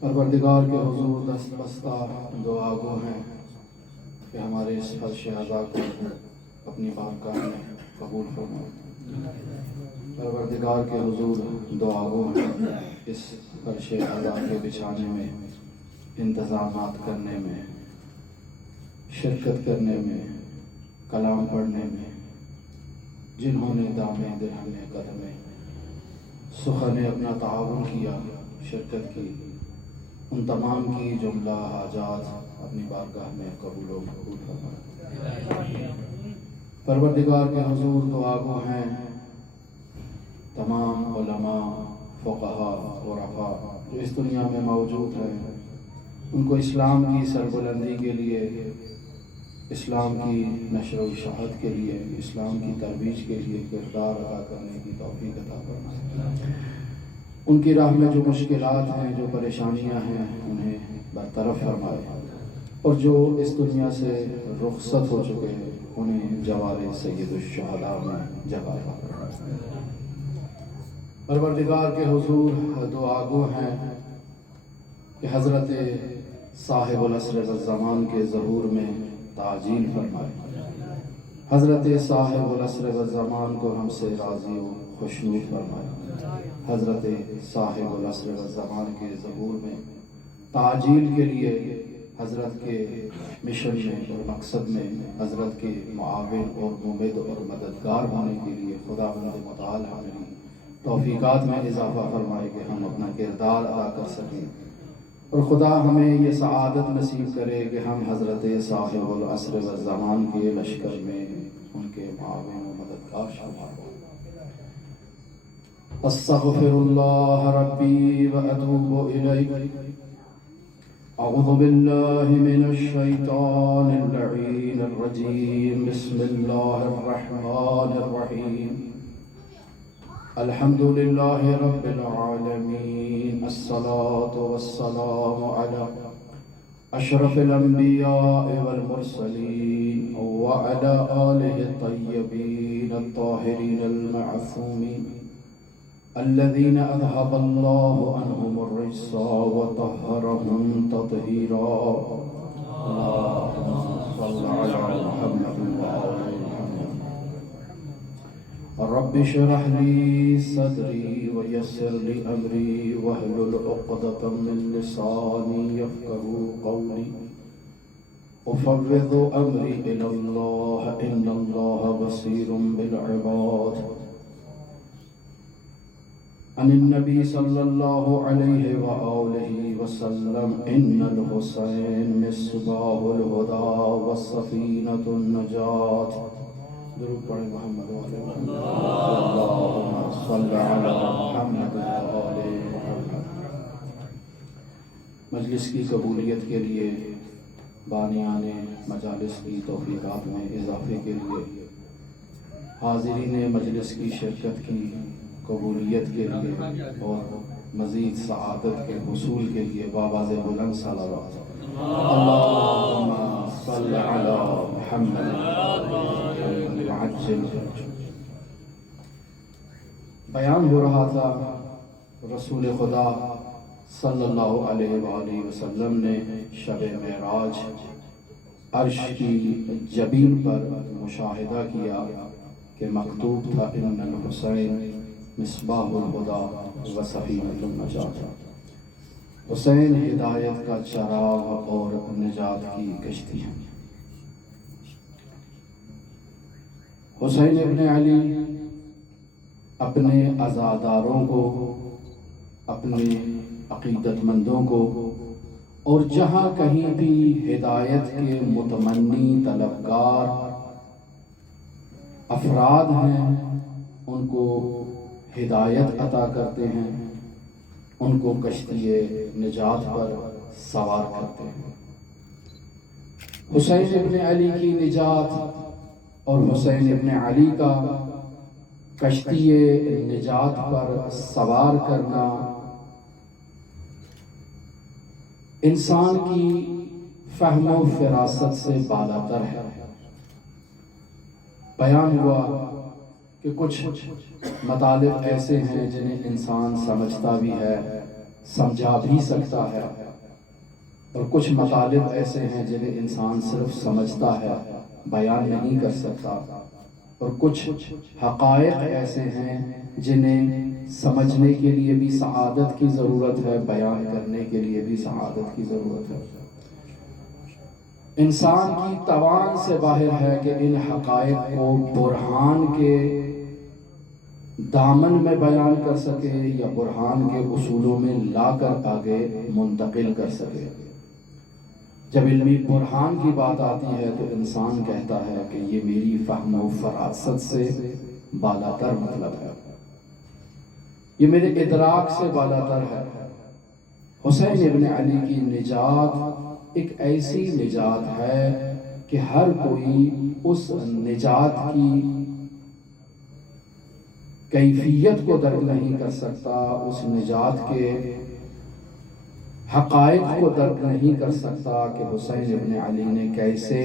پروردگار کے حضور دست بستہ دعا گو ہیں کہ ہمارے اس فرش اعضاء کو اپنی بارگاہ میں قبول فرمائے۔ پروردگار کے حضور دعا گو ہیں اس فرش اعضاء کے بچھانے میں، انتظامات کرنے میں، شرکت کرنے میں، کلام پڑھنے میں، جنہوں نے دامے درہم قدم سخن اپنا تعاون کیا، شرکت کی، ان تمام کی جملہ حاجات اپنی بارگاہ میں قبول و مقبول فرمائے۔ پروردگار کے حضور دعا گو ہیں تمام علماء، فقہا، عرفاء جو اس دنیا میں موجود ہیں، ان کو اسلام کی سربلندی کے لیے، اسلام کی نشر و اشاعت کے لیے، اسلام کی ترویج کے لیے کردار ادا کرنے کی توفیق عطا فرمائے۔ ان کی راہ میں جو مشکلات ہیں، جو پریشانیاں ہیں، انہیں برطرف فرمائے، اور جو اس دنیا سے رخصت ہو چکے ہیں انہیں جوار سید الشہداء میں جگہ فرمائے۔ پروردگار کے حضور دعا گو ہیں کہ حضرت صاحب العصر والزمان کے ظہور میں تعجیل فرمائے۔ حضرت صاحب العصر والزمان کو ہم سے راضی و خوشنود فرمائے۔ حضرت صاحب العصر والزمان کے ظہور میں تعجیل کے لیے حضرت کے مشن میں اور مقصد میں حضرت کے معاون اور ممد اور مددگار ہونے کے لیے خدا متعال ہمیں توفیقات میں اضافہ فرمائے کہ ہم اپنا کردار ادا کر سکیں، اور خدا ہمیں یہ سعادت نصیب کرے کہ ہم حضرت صاحب العصر والزمان کے لشکر میں ان کے معاون و مددگار شمار ہوں۔ استغفر اللہ ربی واتوب الیہ، اعوذ باللہ من الشیطان اللعین الرجیم، بسم اللہ الرحمن الرحیم، الحمد للہ رب العالمین، الصلاة والسلام علی اشرف الانبیاء والمرسلین وعلی آلہ الطیبین الطاہرین المعصومین الذین اذهب اللہ عنہم الرجس وطہرہم تطہیرا۔ اللہم صل علی محمد وآل رب اشرح لي صدري ويسر لي امري واحلل عقدة من لساني يفقهوا قولي، افوض امري الى الله ان الله بصير بالعباد۔ عن النبي صلى الله عليه وآله وسلم ان الحسين مصباح الهدى والسفينة النجاة۔ درود پڑھیں محمد والے محمد، اللہم صل علی محمد وآل محمد۔ مجلس کی قبولیت کے لیے، بانیان مجالس کی توفیقات میں اضافے کے لیے، حاضرین مجلس کی شرکت کی قبولیت کے لیے اور مزید سعادت کے حصول کے لیے بآواز بلند صلوات، اللہم صل علی محمد وعجل۔ بیان ہو رہا تھا رسول خدا صلی اللہ علیہ وآلہ وسلم نے شب معراج عرش کی جبین پر مشاہدہ کیا کہ مکتوب تھا ان الحسین مصباح الہدی و سفینۃ النجاۃ، حسین ہدایت کا چراغ اور نجات کی کشتی ہے۔ حسین ابن علی اپنے عزاداروں کو، اپنے عقیدت مندوں کو، اور جہاں کہیں بھی ہدایت کے متمنی طلبگار افراد ہیں ان کو ہدایت عطا کرتے ہیں، ان کو کشتی نجات پر سوار کرتے ہیں۔ حسین ابن علی کی نجات اور حسین ابن علی کا کشتی نجات پر سوار کرنا انسان کی فہم و فراست سے بالاتر ہے۔ بیان ہوا کہ کچھ مطالب ایسے ہیں جنہیں انسان سمجھتا بھی ہے، سمجھا بھی سکتا ہے، اور کچھ مطالب ایسے ہیں جنہیں انسان صرف سمجھتا ہے، بیان نہیں کر سکتا، اور کچھ حقائق ایسے ہیں جنہیں سمجھنے کے لیے بھی سعادت کی ضرورت ہے، بیان کرنے کے لیے بھی سعادت کی ضرورت ہے۔ انسان کی توان سے باہر ہے کہ ان حقائق کو برہان کے دامن میں بیان کر سکے یا برہان کے اصولوں میں لا کر آگے منتقل کر سکے۔ جب علمی برہان کی بات آتی ہے تو انسان کہتا ہے کہ یہ میری فہم و فراست سے بالاتر مطلب ہے، یہ میرے ادراک سے بالاتر ہے۔ حسین ابن علی کی نجات ایک ایسی نجات ہے کہ ہر کوئی اس نجات کی کیفیت کو درک نہیں کر سکتا، اس نجات کے حقائق کو درک نہیں کر سکتا کہ حسین ابن علی نے کیسے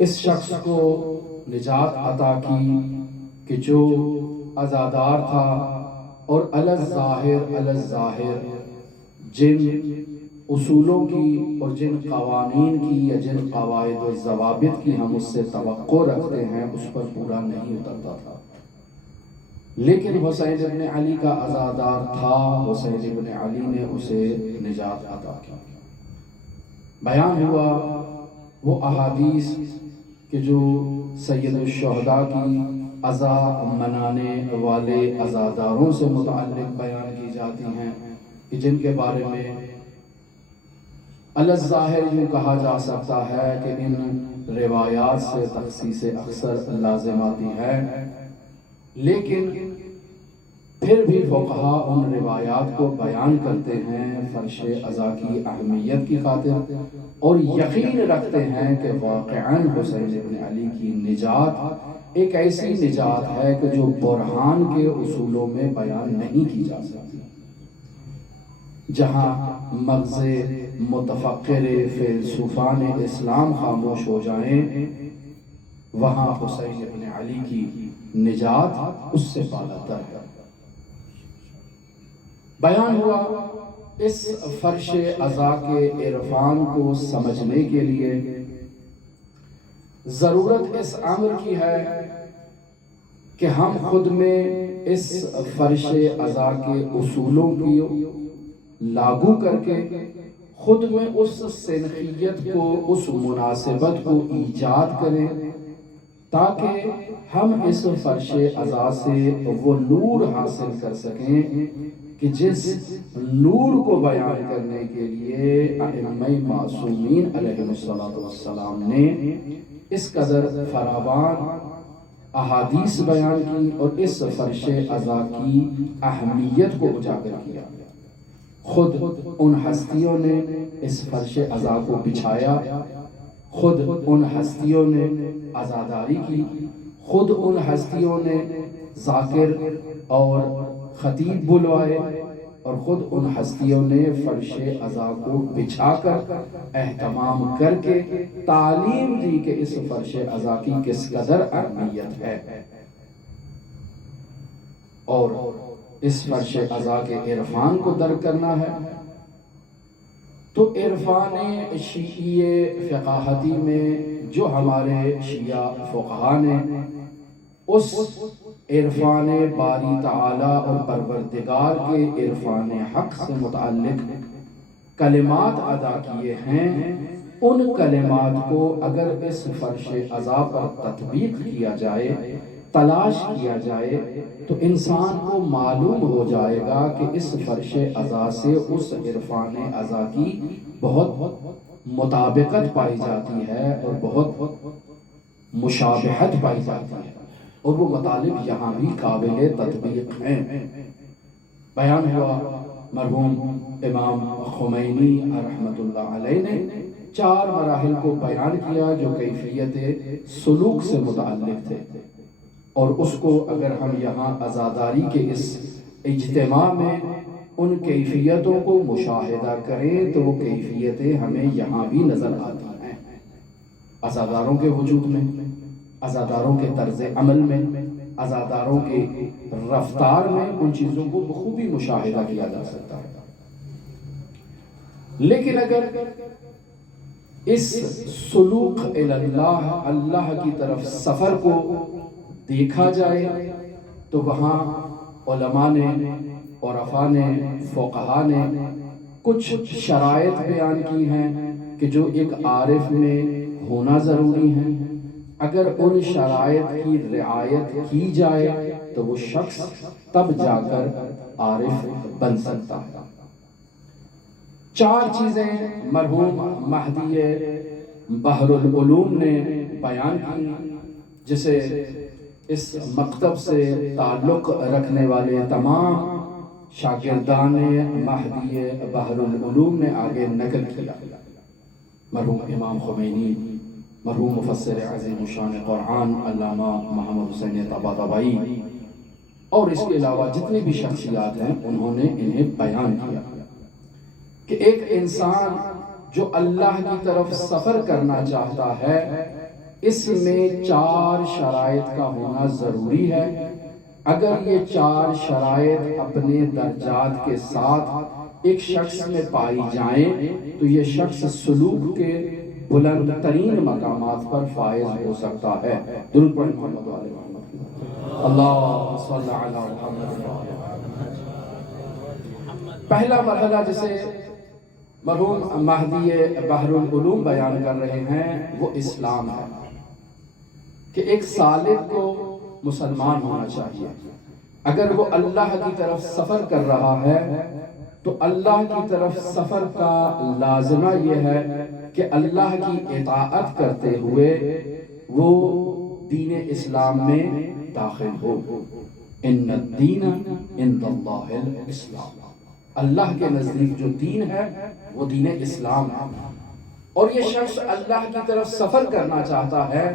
اس شخص کو نجات عطا کی کہ جو عزادار تھا اور الظاہر جن اصولوں کی اور جن قوانین کی یا جن قواعد و ضوابط کی ہم اس سے توقع رکھتے ہیں اس پر پورا نہیں اترتا تھا، لیکن حسین ابن علی کا عزادار تھا، حسین ابن علی نے اسے نجات عطا کی۔ بیان ہوا وہ احادیث کہ جو سید الشہداء کی عزا منانے والے عزاداروں سے متعلق بیان کی جاتی ہیں کہ جن کے بارے میں الظاہر یوں کہا جا سکتا ہے کہ ان روایات سے تخصیص اکثر لازم آتی ہے، لیکن پھر بھی فقہا ان روایات کو بیان کرتے ہیں فرش عزا کی اہمیت کی خاطر، اور یقین رکھتے ہیں کہ واقعاً حسین ابن علی کی نجات ایک ایسی نجات ہے کہ جو برہان کے اصولوں میں بیان نہیں کی جا سکتی۔ جہاں مغز متفکر فیلسوفان اسلام خاموش ہو جائیں، وہاں حسین ابن علی کی نجات اس سے بالاتر ہے۔ بیان ہوا اس فرش عزا کے عرفان کو سمجھنے کے لیے ضرورت اس امر کی ہے کہ ہم خود میں اس فرش عزا کے اصولوں کی لاگو کر کے خود میں اس سنخیت کو، اس مناسبت کو ایجاد کریں تاکہ ہم اس فرش عزا سے وہ نور حاصل کر سکیں کہ جس نور کو بیان کرنے کے لیے ائمہ معصومین علیہ السلام نے اس قدر فراوان احادیث بیان کی اور اس فرش عزا کی اہمیت کو اجاگر کیا۔ خود ان ہستیوں نے اس فرش عزا کو بچھایا، خود ان ہستیوں نے عزاداری کی، خود ان ہستیوں نے ذاکر اور خطیب بلوائے، اور خود ان ہستیوں نے فرش عزا کو بچھا کر اہتمام کر کے تعلیم دی کہ اس فرش عزا کی کس قدر اہمیت ہے، اور اس فرش عزا کے عرفان کو درک کرنا ہے۔ تو عرفان شیعی فقاہتی میں جو ہمارے شیعہ فقہا نے اس عرفان باری تعالی اور پروردگار کے عرفان حق سے متعلق کلمات ادا کیے ہیں، ان کلمات کو اگر اس فرش عزا پر تطبیق کیا جائے، تلاش کیا جائے، تو انسان کو معلوم ہو جائے گا کہ اس فرش عزا سے اس عرفان عزا کی بہت مطابقت پائی جاتی ہے اور بہت مشابہت پائی جاتی ہے، اور وہ مطالب یہاں بھی قابل تطبیق ہیں۔ بیان ہوا مرحوم امام خمینی رحمۃ اللہ علیہ نے 4 مراحل کو بیان کیا جو کیفیت سلوک سے متعلق تھے، اور اس کو اگر ہم یہاں عزاداری کے اس اجتماع میں ان کیفیتوں کو مشاہدہ کریں تو وہ کیفیتیں ہمیں یہاں بھی نظر آتی ہیں، عزاداروں کے وجود میں، عزاداروں کے طرز عمل میں، عزاداروں کے رفتار میں ان چیزوں کو بخوبی مشاہدہ کیا جا سکتا ہے. لیکن اگر اس سلوک اللہ اللہ کی طرف سفر کو دیکھا جائے تو وہاں علماء نے، عرفاء نے، فقہاء نے کچھ شرائط بیان کی ہیں کہ جو ایک عارف میں ہونا ضروری ہے. اگر ان شرائط کی رعایت کی جائے تو وہ شخص تب جا کر عارف بن سکتا ہے. 4 چیزیں مرحوم مہدی بحر العلوم نے بیان کی، جسے اس مکتب سے تعلق رکھنے والے تمام شاگردان مہدی بحر العلوم نے آگے نقل کیا. مرحوم امام خمینی، مرحوم مفسر عظیم الشان قرآن علامہ محمد حسین طباطبائی، اور اس کے علاوہ جتنی بھی شخصیات ہیں انہوں نے انہیں بیان کیا کہ ایک انسان جو اللہ کی طرف سفر کرنا چاہتا ہے اس میں 4 شرائط کا ہونا ضروری ہے. اگر یہ 4 شرائط اپنے درجات کے ساتھ ایک شخص میں پائی جائیں تو یہ شخص سلوک کے بلند ترین مقامات پر فائز ہو سکتا ہے. درود پڑھیں محمد و آل محمد. اللہ صلی علی محمد. پہلا مرحلہ جسے مرحوم مہدی بحر العلوم بیان کر رہے ہیں وہ اسلام ہے کہ ایک سالک کو مسلمان ہونا چاہیے. اگر وہ اللہ کی طرف سفر کر رہا ہے تو اللہ کی طرف سفر کا لازمہ یہ ہے کہ اللہ کی اطاعت کرتے ہوئے وہ دین اسلام میں داخل ہو. ان الدین عند اللہ الاسلام، اللہ کے نزدیک جو دین ہے وہ دین اسلام ہے. اور یہ شخص اللہ کی طرف سفر کرنا چاہتا ہے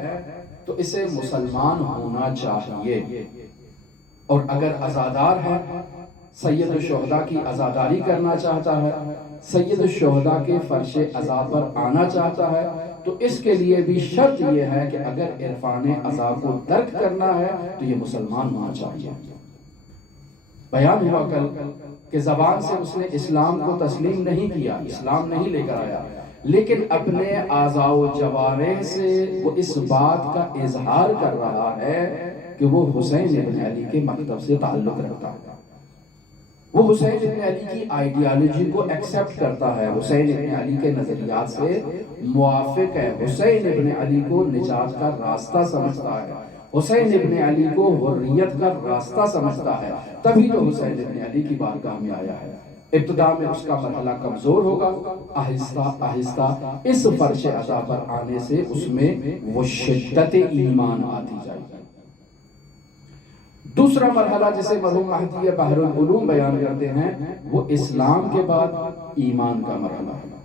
تو اسے مسلمان ہونا چاہیے. اور اگر عزادار ہے، سید الشہداء کی عزاداری کرنا چاہتا ہے، سید الشہداء کے فرش عزا پر آنا چاہتا ہے تو اس کے لیے بھی شرط یہ ہے کہ اگر عرفان عزا کو درک کرنا ہے تو یہ مسلمان ہونا چاہیے. بیان ہوا کل کہ زبان سے اس نے اسلام کو تسلیم نہیں کیا، اسلام نہیں لے کر آیا، لیکن اپنے اعضاء و جوارح سے وہ اس بات کا اظہار کر رہا ہے کہ وہ حسین ابن علی کے مکتب سے تعلق رکھتا ہے. وہ حسین ابن علی کی آئیڈیالوجی کو ایکسپٹ کرتا ہے، حسین ابن علی کے نظریات سے موافق ہے، حسین ابن علی کو نجات کا راستہ سمجھتا ہے، حسین ابن علی کو حریت کا راستہ سمجھتا ہے. تبھی تو حسین ابن علی کی بارگاہ میں آیا ہے. ابتدا میں اس کا مرحلہ کمزور ہوگا، آہستہ آہستہ اس فرش عزا پر آنے سے اس میں وہ شدت ایمان آتی جائے گی. دوسرا مرحلہ جسے مرحوم مہدی بحر العلوم بیان کرتے ہیں وہ اسلام کے بعد ایمان کا مرحلہ ہے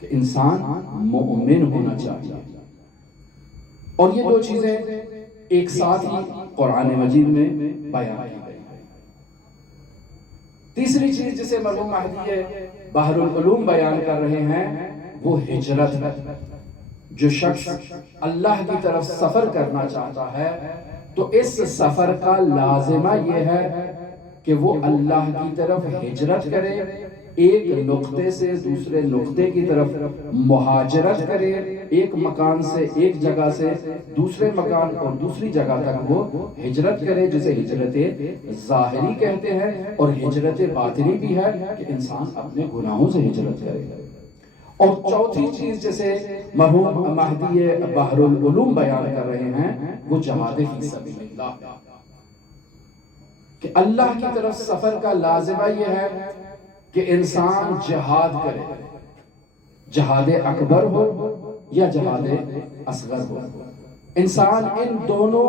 کہ انسان مومن ہونا چاہیے. اور یہ 2 چیزیں ایک ساتھ ہی قرآن مجید میں بیان کی گئی. تیسری چیز جسے مرحوم مہدی بحر العلوم بیان کر رہے ہیں وہ ہجرت ہے. جو شخص اللہ کی طرف سفر کرنا چاہتا ہے تو اس سفر کا لازمہ یہ ہے کہ وہ اللہ کی طرف ہجرت کرے، ایک نقطے سے دوسرے نقطے کی طرف مہاجرت کرے، ایک مکان سے ایک جگہ سے دوسرے مکان اور دوسری جگہ تک وہ ہجرت کرے، جسے ہجرت ظاہری کہتے ہیں. اور ہجرت باطنی بھی ہے کہ انسان اپنے گناہوں سے ہجرت کرے. اور چوتھی چیز جسے مرحوم مہدی بحر العلوم بیان کر رہے ہیں وہ جہاد فی سبیل اللہ، کہ اللہ کی طرف سفر کا لازمہ یہ ہے کہ انسان جہاد کرے، جہاد اکبر ہو یا جہاد اصغر ہو. انسان ان دونوں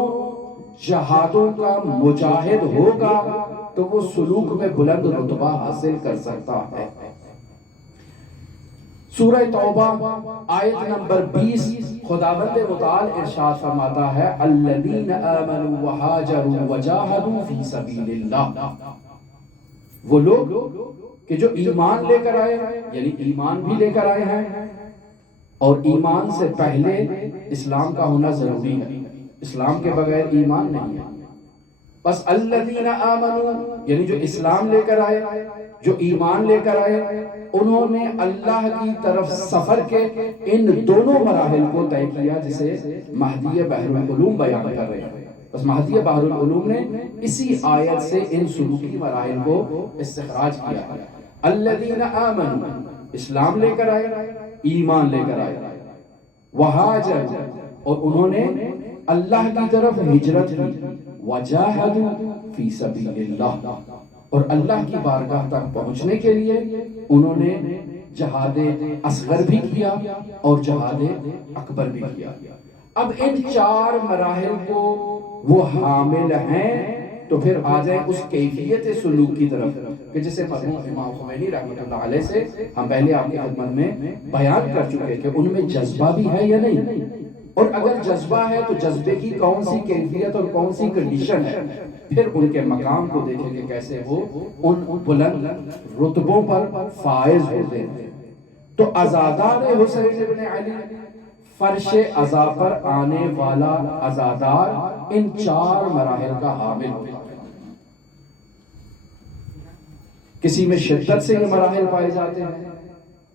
جہادوں کا مجاہد ہوگا تو وہ سلوک میں بلند رتبہ حاصل کر سکتا ہے. سورہ توبہ آیت نمبر 20 خداوند متعال ارشاد فرماتا ہے الذین آمنوا وہاجروا وجاہدوا فی سبیل اللہ. وہ لوگ کہ جو ایمان لے کر آئے، یعنی ایمان بھی لے کر آئے ہیں، اور ایمان سے پہلے اسلام کا ہونا ضروری ہے، اسلام کے بغیر ایمان نہیں ہے. بس الذین آمنوا یعنی جو اسلام لے کر آئے، جو ایمان لے کر آئے، انہوں نے اللہ کی طرف سفر کے ان دونوں مراحل کو طے کیا جسے مہدی بحر العلوم بیان کر رہے ہیں۔ بس مہدی بحر العلوم نے اسی آیت سے ان سلوکی مراحل کو استخراج کیا ہے۔ الذین آمنوا اسلام لے کر آئے، ایمان لے کر آئے، وہاجر اور انہوں نے اللہ کی طرف ہجرت کی، وجاہدوا فی سبیل اللہ اور اللہ کی بارگاہ تک پہنچنے کے لیے انہوں نے جہاد اصغر بھی کیا اور جہاد اکبر بھی کیا۔ اب ان چار مراحل کو وہ حامل ہیں تو پھر آ جائیں اس کیفیت سلوک کی طرف کہ جسے مرحوم امام خمینی رحمۃ اللہ علیہ سے ہم پہلے آپ کی خدمت میں بیان کر چکے کہ ان میں جذبہ بھی ہے یا نہیں، اور اگر جذبہ ہے تو جذبے کی کون سی کیفیت اور کون سی کنڈیشن ہے، پھر ان کے مقام کو دیکھیں کہ کیسے وہ ان بلند رتبوں پر فائز ہوتے ہیں۔ تو عزادار حسین ابن علی، فرش عزا پر آنے والا عزادار ان چار مراحل کا حامل ہوتا ہے۔ کسی میں شدت سے یہ مراحل پائے جاتے ہیں،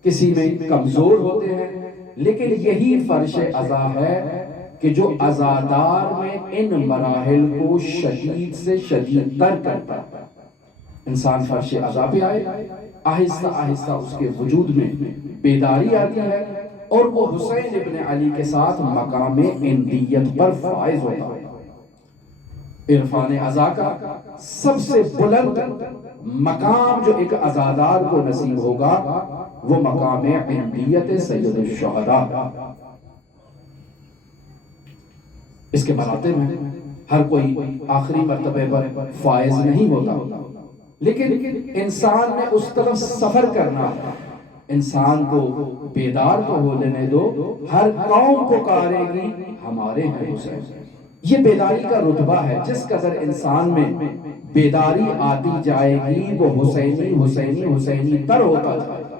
کسی میں کمزور ہوتے ہیں، لیکن یہی فرش عزا ہے کہ جو عزادار میں ان مراحل کو شدید سے شدید تر کرتا ہے۔ انسان فرش عزا پہ آئے، آہستہ آہستہ اس کے وجود میں بیداری آتی ہے اور وہ حسین ابن علی کے ساتھ مقام اندیت پر فائز ہوتا ہے۔ عرفان عزا کا سب سے بلند مقام جو ایک عزادار کو نصیب ہوگا وہ مقام اندیت سید الشہداء۔ اس کے مراتب میں ہر کوئی آخری مرتبے پر فائز نہیں ہوتا، لیکن انسان نے اس طرف سفر کرنا ہے۔ انسان کو بیدار تو ہو لینے دو، ہر قوم پکارے گی ہمارے ہیں حسین۔ یہ بیداری کا رتبہ ہے، جس قدر انسان میں بیداری آتی جائے گی وہ حسینی حسینی حسینی تر ہوتا جائے گا۔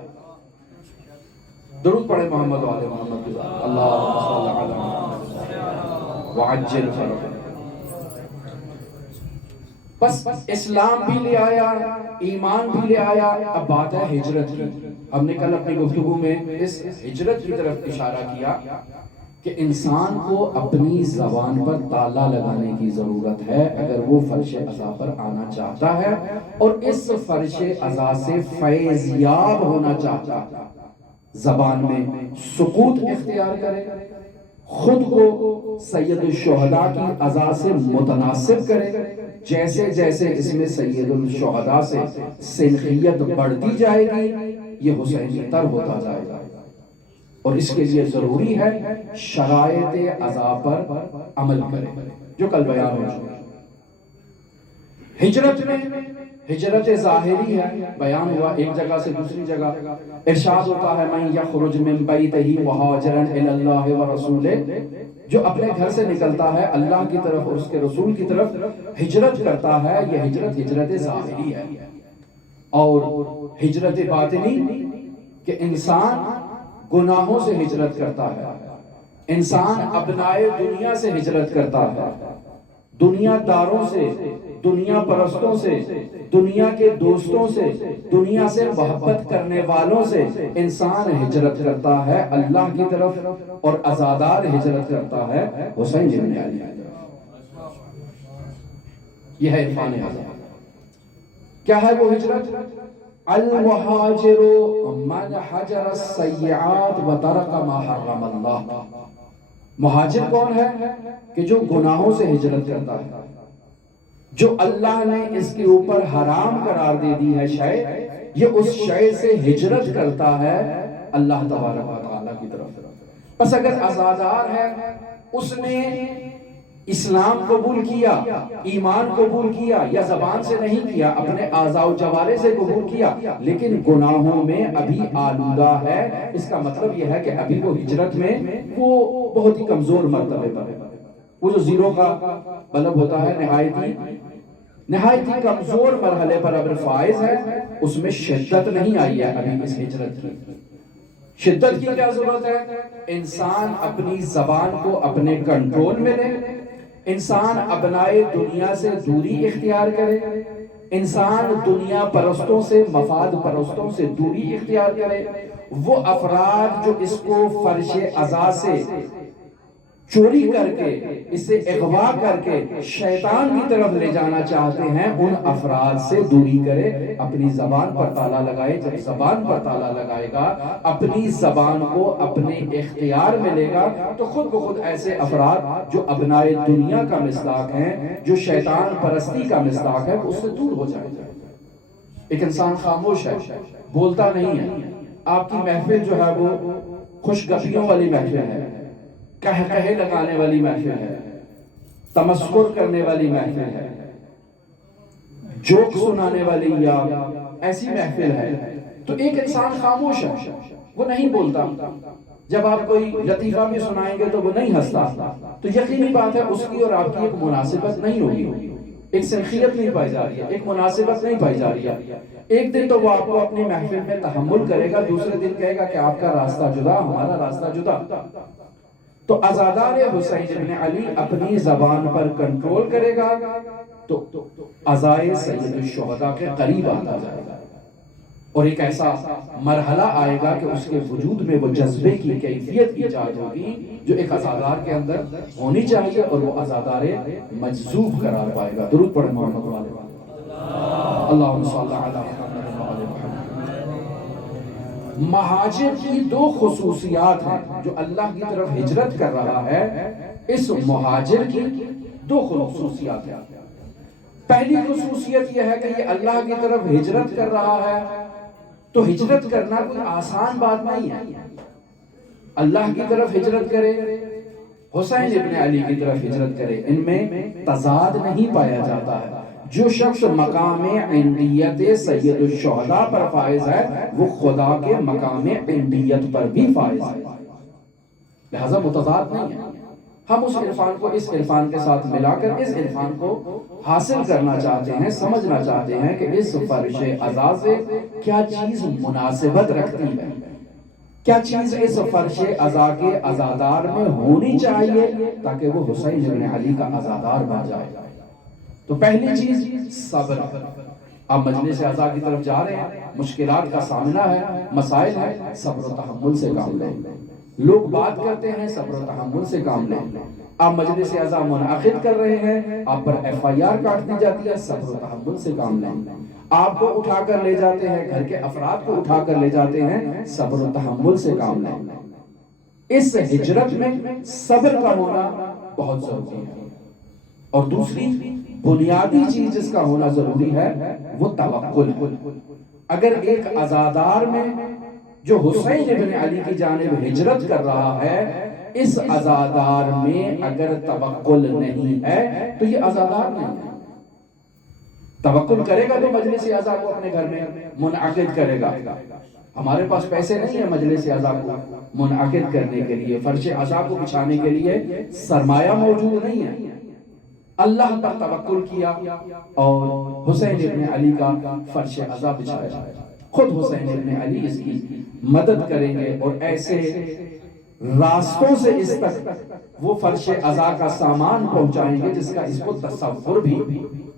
درود پڑھے محمد وعلى محمد، اللہم صل علی محمد وعجل فرجہ۔ بس اسلام بھی لے آیا، ایمان بھی لے آیا، اب بات ہے ہجرت کی۔ ہم نے کل اپنی گفتگو میں اس ہجرت کی طرف اشارہ کیا کہ انسان کو اپنی زبان پر تالا لگانے کی ضرورت ہے اگر وہ فرش عزا پر آنا چاہتا ہے اور اس فرش عزا سے فیض یاب ہونا چاہتا ہے۔ زبان میں سکوت اختیار کرے، خود کو سید الشہداء کی عزا سے متناسب کرے، جیسے جیسے اس میں سید الشہداء سے سنخیت بڑھتی جائے گی یہ حسینی تر ہوتا جائے گا، اور اس کے لیے ضروری ہے شرائط عزا پر عمل کرے جو کل بیان ہو چکا۔ ہجرت میں ہجرت ظاہری ہے، بیان ہوا ایک جگہ سے دوسری جگہ، ارشاد ہوتا ہے من یخرج من بیتہ مہاجرا الی اللہ ورسولہ، جو اپنے گھر سے نکلتا ہے اللہ کی طرف اور اس کے رسول کی طرف ہجرت کرتا ہے، یہ ہجرت ہجرت ظاہری ہے۔ اور ہجرت باطنی کہ انسان گناہوں سے ہجرت کرتا ہے، انسان ابنائے دنیا سے ہجرت کرتا ہے، دنیا داروں سے، دنیا پرستوں سے، دنیا کے دوستوں سے، دنیا سے محبت کرنے والوں سے انسان ہجرت کرتا ہے اللہ کی طرف، اور عزادار ہجرت کرتا ہے حسین بن علی۔ یہ ہے عرفان عزا۔ کیا ہے وہ ہجرت؟ المہاجر من حجر السیئات وترک ما حرم اللہ۔ مہاجر کون ہے؟ کہ جو گناہوں سے ہجرت کرتا ہے، جو اللہ نے اس کے اوپر حرام قرار دے دی ہے شے، یہ اس شے سے ہجرت کرتا ہے اللہ تبارک و تعالیٰ کی طرف۔ پس اگر عزادار ہے، اس نے اسلام قبول کیا، ایمان قبول کیا، یا زبان سے نہیں کیا، اپنے اعضاء و جوارح سے قبول کیا، لیکن گناہوں میں ابھی آلودہ ہے، اس کا مطلب یہ ہے کہ ابھی وہ ہجرت میں وہ بہت ہی کمزور مرتبے پر ہے۔ وہ جو زیرو کا بلب ہوتا ہے نہایتی کمزور مرحلے پر اب فائز ہے، اس میں شدت نہیں آئی ہے ابھی اس ہجرت کی۔ شدت کی کیا ضرورت ہے؟ انسان اپنی زبان کو اپنے کنٹرول میں لے، انسان ابنائے دنیا سے دوری اختیار کرے، انسان دنیا پرستوں سے، مفاد پرستوں سے دوری اختیار کرے، وہ افراد جو اس کو فرش عزا سے چوری کر کے، اسے اغوا کر کے شیطان کی طرف لے جانا چاہتے ہیں، ان افراد سے دوری کرے، اپنی زبان پر تالا لگائے۔ جب زبان پر تالا لگائے گا، اپنی زبان کو اپنے اختیار میں لے گا، تو خود بخود ایسے افراد جو ابنائے دنیا کا مصداق ہیں، جو شیطان پرستی کا مصداق ہے، اس سے دور ہو جائے گا۔ ایک انسان خاموش ہے، بولتا نہیں ہے، آپ کی محفل جو ہے وہ خوش گپیوں والی محفل ہے، کہے لگانے والی محفل ہے، تمسخر کرنے والی محفل ہے، جوک سنانے والی یا ایسی محفل ہے، تو ایک انسان خاموش ہے، وہ نہیں بولتا۔ جب آپ کوئی لطیفہ بھی سنائیں گے تو وہ نہیں ہنستا، تو یقینی بات ہے اس کی اور آپ کی ایک مناسبت نہیں ہوگی، ایک سنخیت نہیں پائی جا رہی ہے، ایک مناسبت نہیں پائی جا رہی ہے۔ ایک دن تو وہ آپ کو اپنی محفل میں تحمل کرے گا، دوسرے دن کہے گا کہ آپ کا راستہ جدا، ہمارا راستہ جدا۔ تو عزادار حسین ابن علی اپنی زبان پر کنٹرول کرے گا تو عزائے سید الشہداء کے قریب آتا جائے گا، اور ایک ایسا مرحلہ آئے گا کہ اس کے وجود میں وہ جذبے کی کیفیت ایجاد ہوگی جو ایک عزادار کے اندر ہونی چاہیے، اور وہ عزادار مجذوب قرار پائے گا۔ درود پڑھیں محمد والے اللہم صلی علی محمد وعلی محمد۔ مہاجر کی دو خصوصیات ہیں، جو اللہ کی طرف ہجرت کر رہا ہے، اس مہاجر کی دو خصوصیات ہیں۔ پہلی خصوصیت یہ ہے کہ یہ اللہ کی طرف ہجرت کر رہا ہے، تو ہجرت کرنا کوئی آسان بات نہیں ہے۔ اللہ کی طرف ہجرت کرے، حسین ابن علی کی طرف ہجرت کرے، ان میں تضاد نہیں پایا جاتا ہے۔ جو شخص مقام عندیت سید الشہداء پر فائز ہے، وہ خدا کے مقام عندیت پر بھی فائز ہے، لہذا متضاد نہیں ہے۔ ہم اس عرفان کو اس عرفان کے ساتھ ملا کر اس عرفان کو حاصل کرنا چاہتے ہیں، سمجھنا چاہتے ہیں کہ اس فرش عزا سے کیا چیز مناسبت رکھتی ہے، کیا چیز اس فرش عزا کے عزادار میں ہونی چاہیے تاکہ وہ حسین ابن علی کا عزادار بن جائے۔ تو پہلی چیز صبر۔ آپ مجلس عزا کی طرف جا رہے ہیں، مشکلات کا سامنا ہے، مسائل ہے، صبر و تحمل سے کام لیں۔ لوگ بات کرتے ہیں، صبر و تحمل سے کام لیں۔ آپ مجلس عزا منعقد کر رہے ہیں، آپ پر FIR کاٹ دی جاتی ہے، صبر و تحمل سے کام لیں۔ آپ کو اٹھا کر لے جاتے ہیں، گھر کے افراد کو اٹھا کر لے جاتے ہیں، صبر و تحمل سے کام لیں۔ اس ہجرت میں صبر کا ہونا بہت ضروری ہے، اور دوسری بنیادی چیز جس کا ہونا ضروری ہے وہ توکل ہے۔ اگر ایک عزادار میں جو حسین ابن علی کی جانب ہجرت کر رہا ہے، اس عزادار میں اگر توکل نہیں ہے تو یہ عزادار نہیں ہے۔ توکل کرے گا تو مجلس عزا کو اپنے گھر میں منعقد کرے گا۔ ہمارے پاس پیسے نہیں ہیں مجلس عزا کو منعقد کرنے کے لیے، فرش عزا کو بچھانے کے لیے سرمایہ موجود نہیں ہے۔ اللہ پر توکل کیا اور حسین ابن علی کا فرش عزا بچھایا، خود حسین ابن علی اس کی مدد کریں گے، اور ایسے راستوں سے اس تک وہ فرش عزا کا سامان پہنچائیں گے جس کا اس کو تصور بھی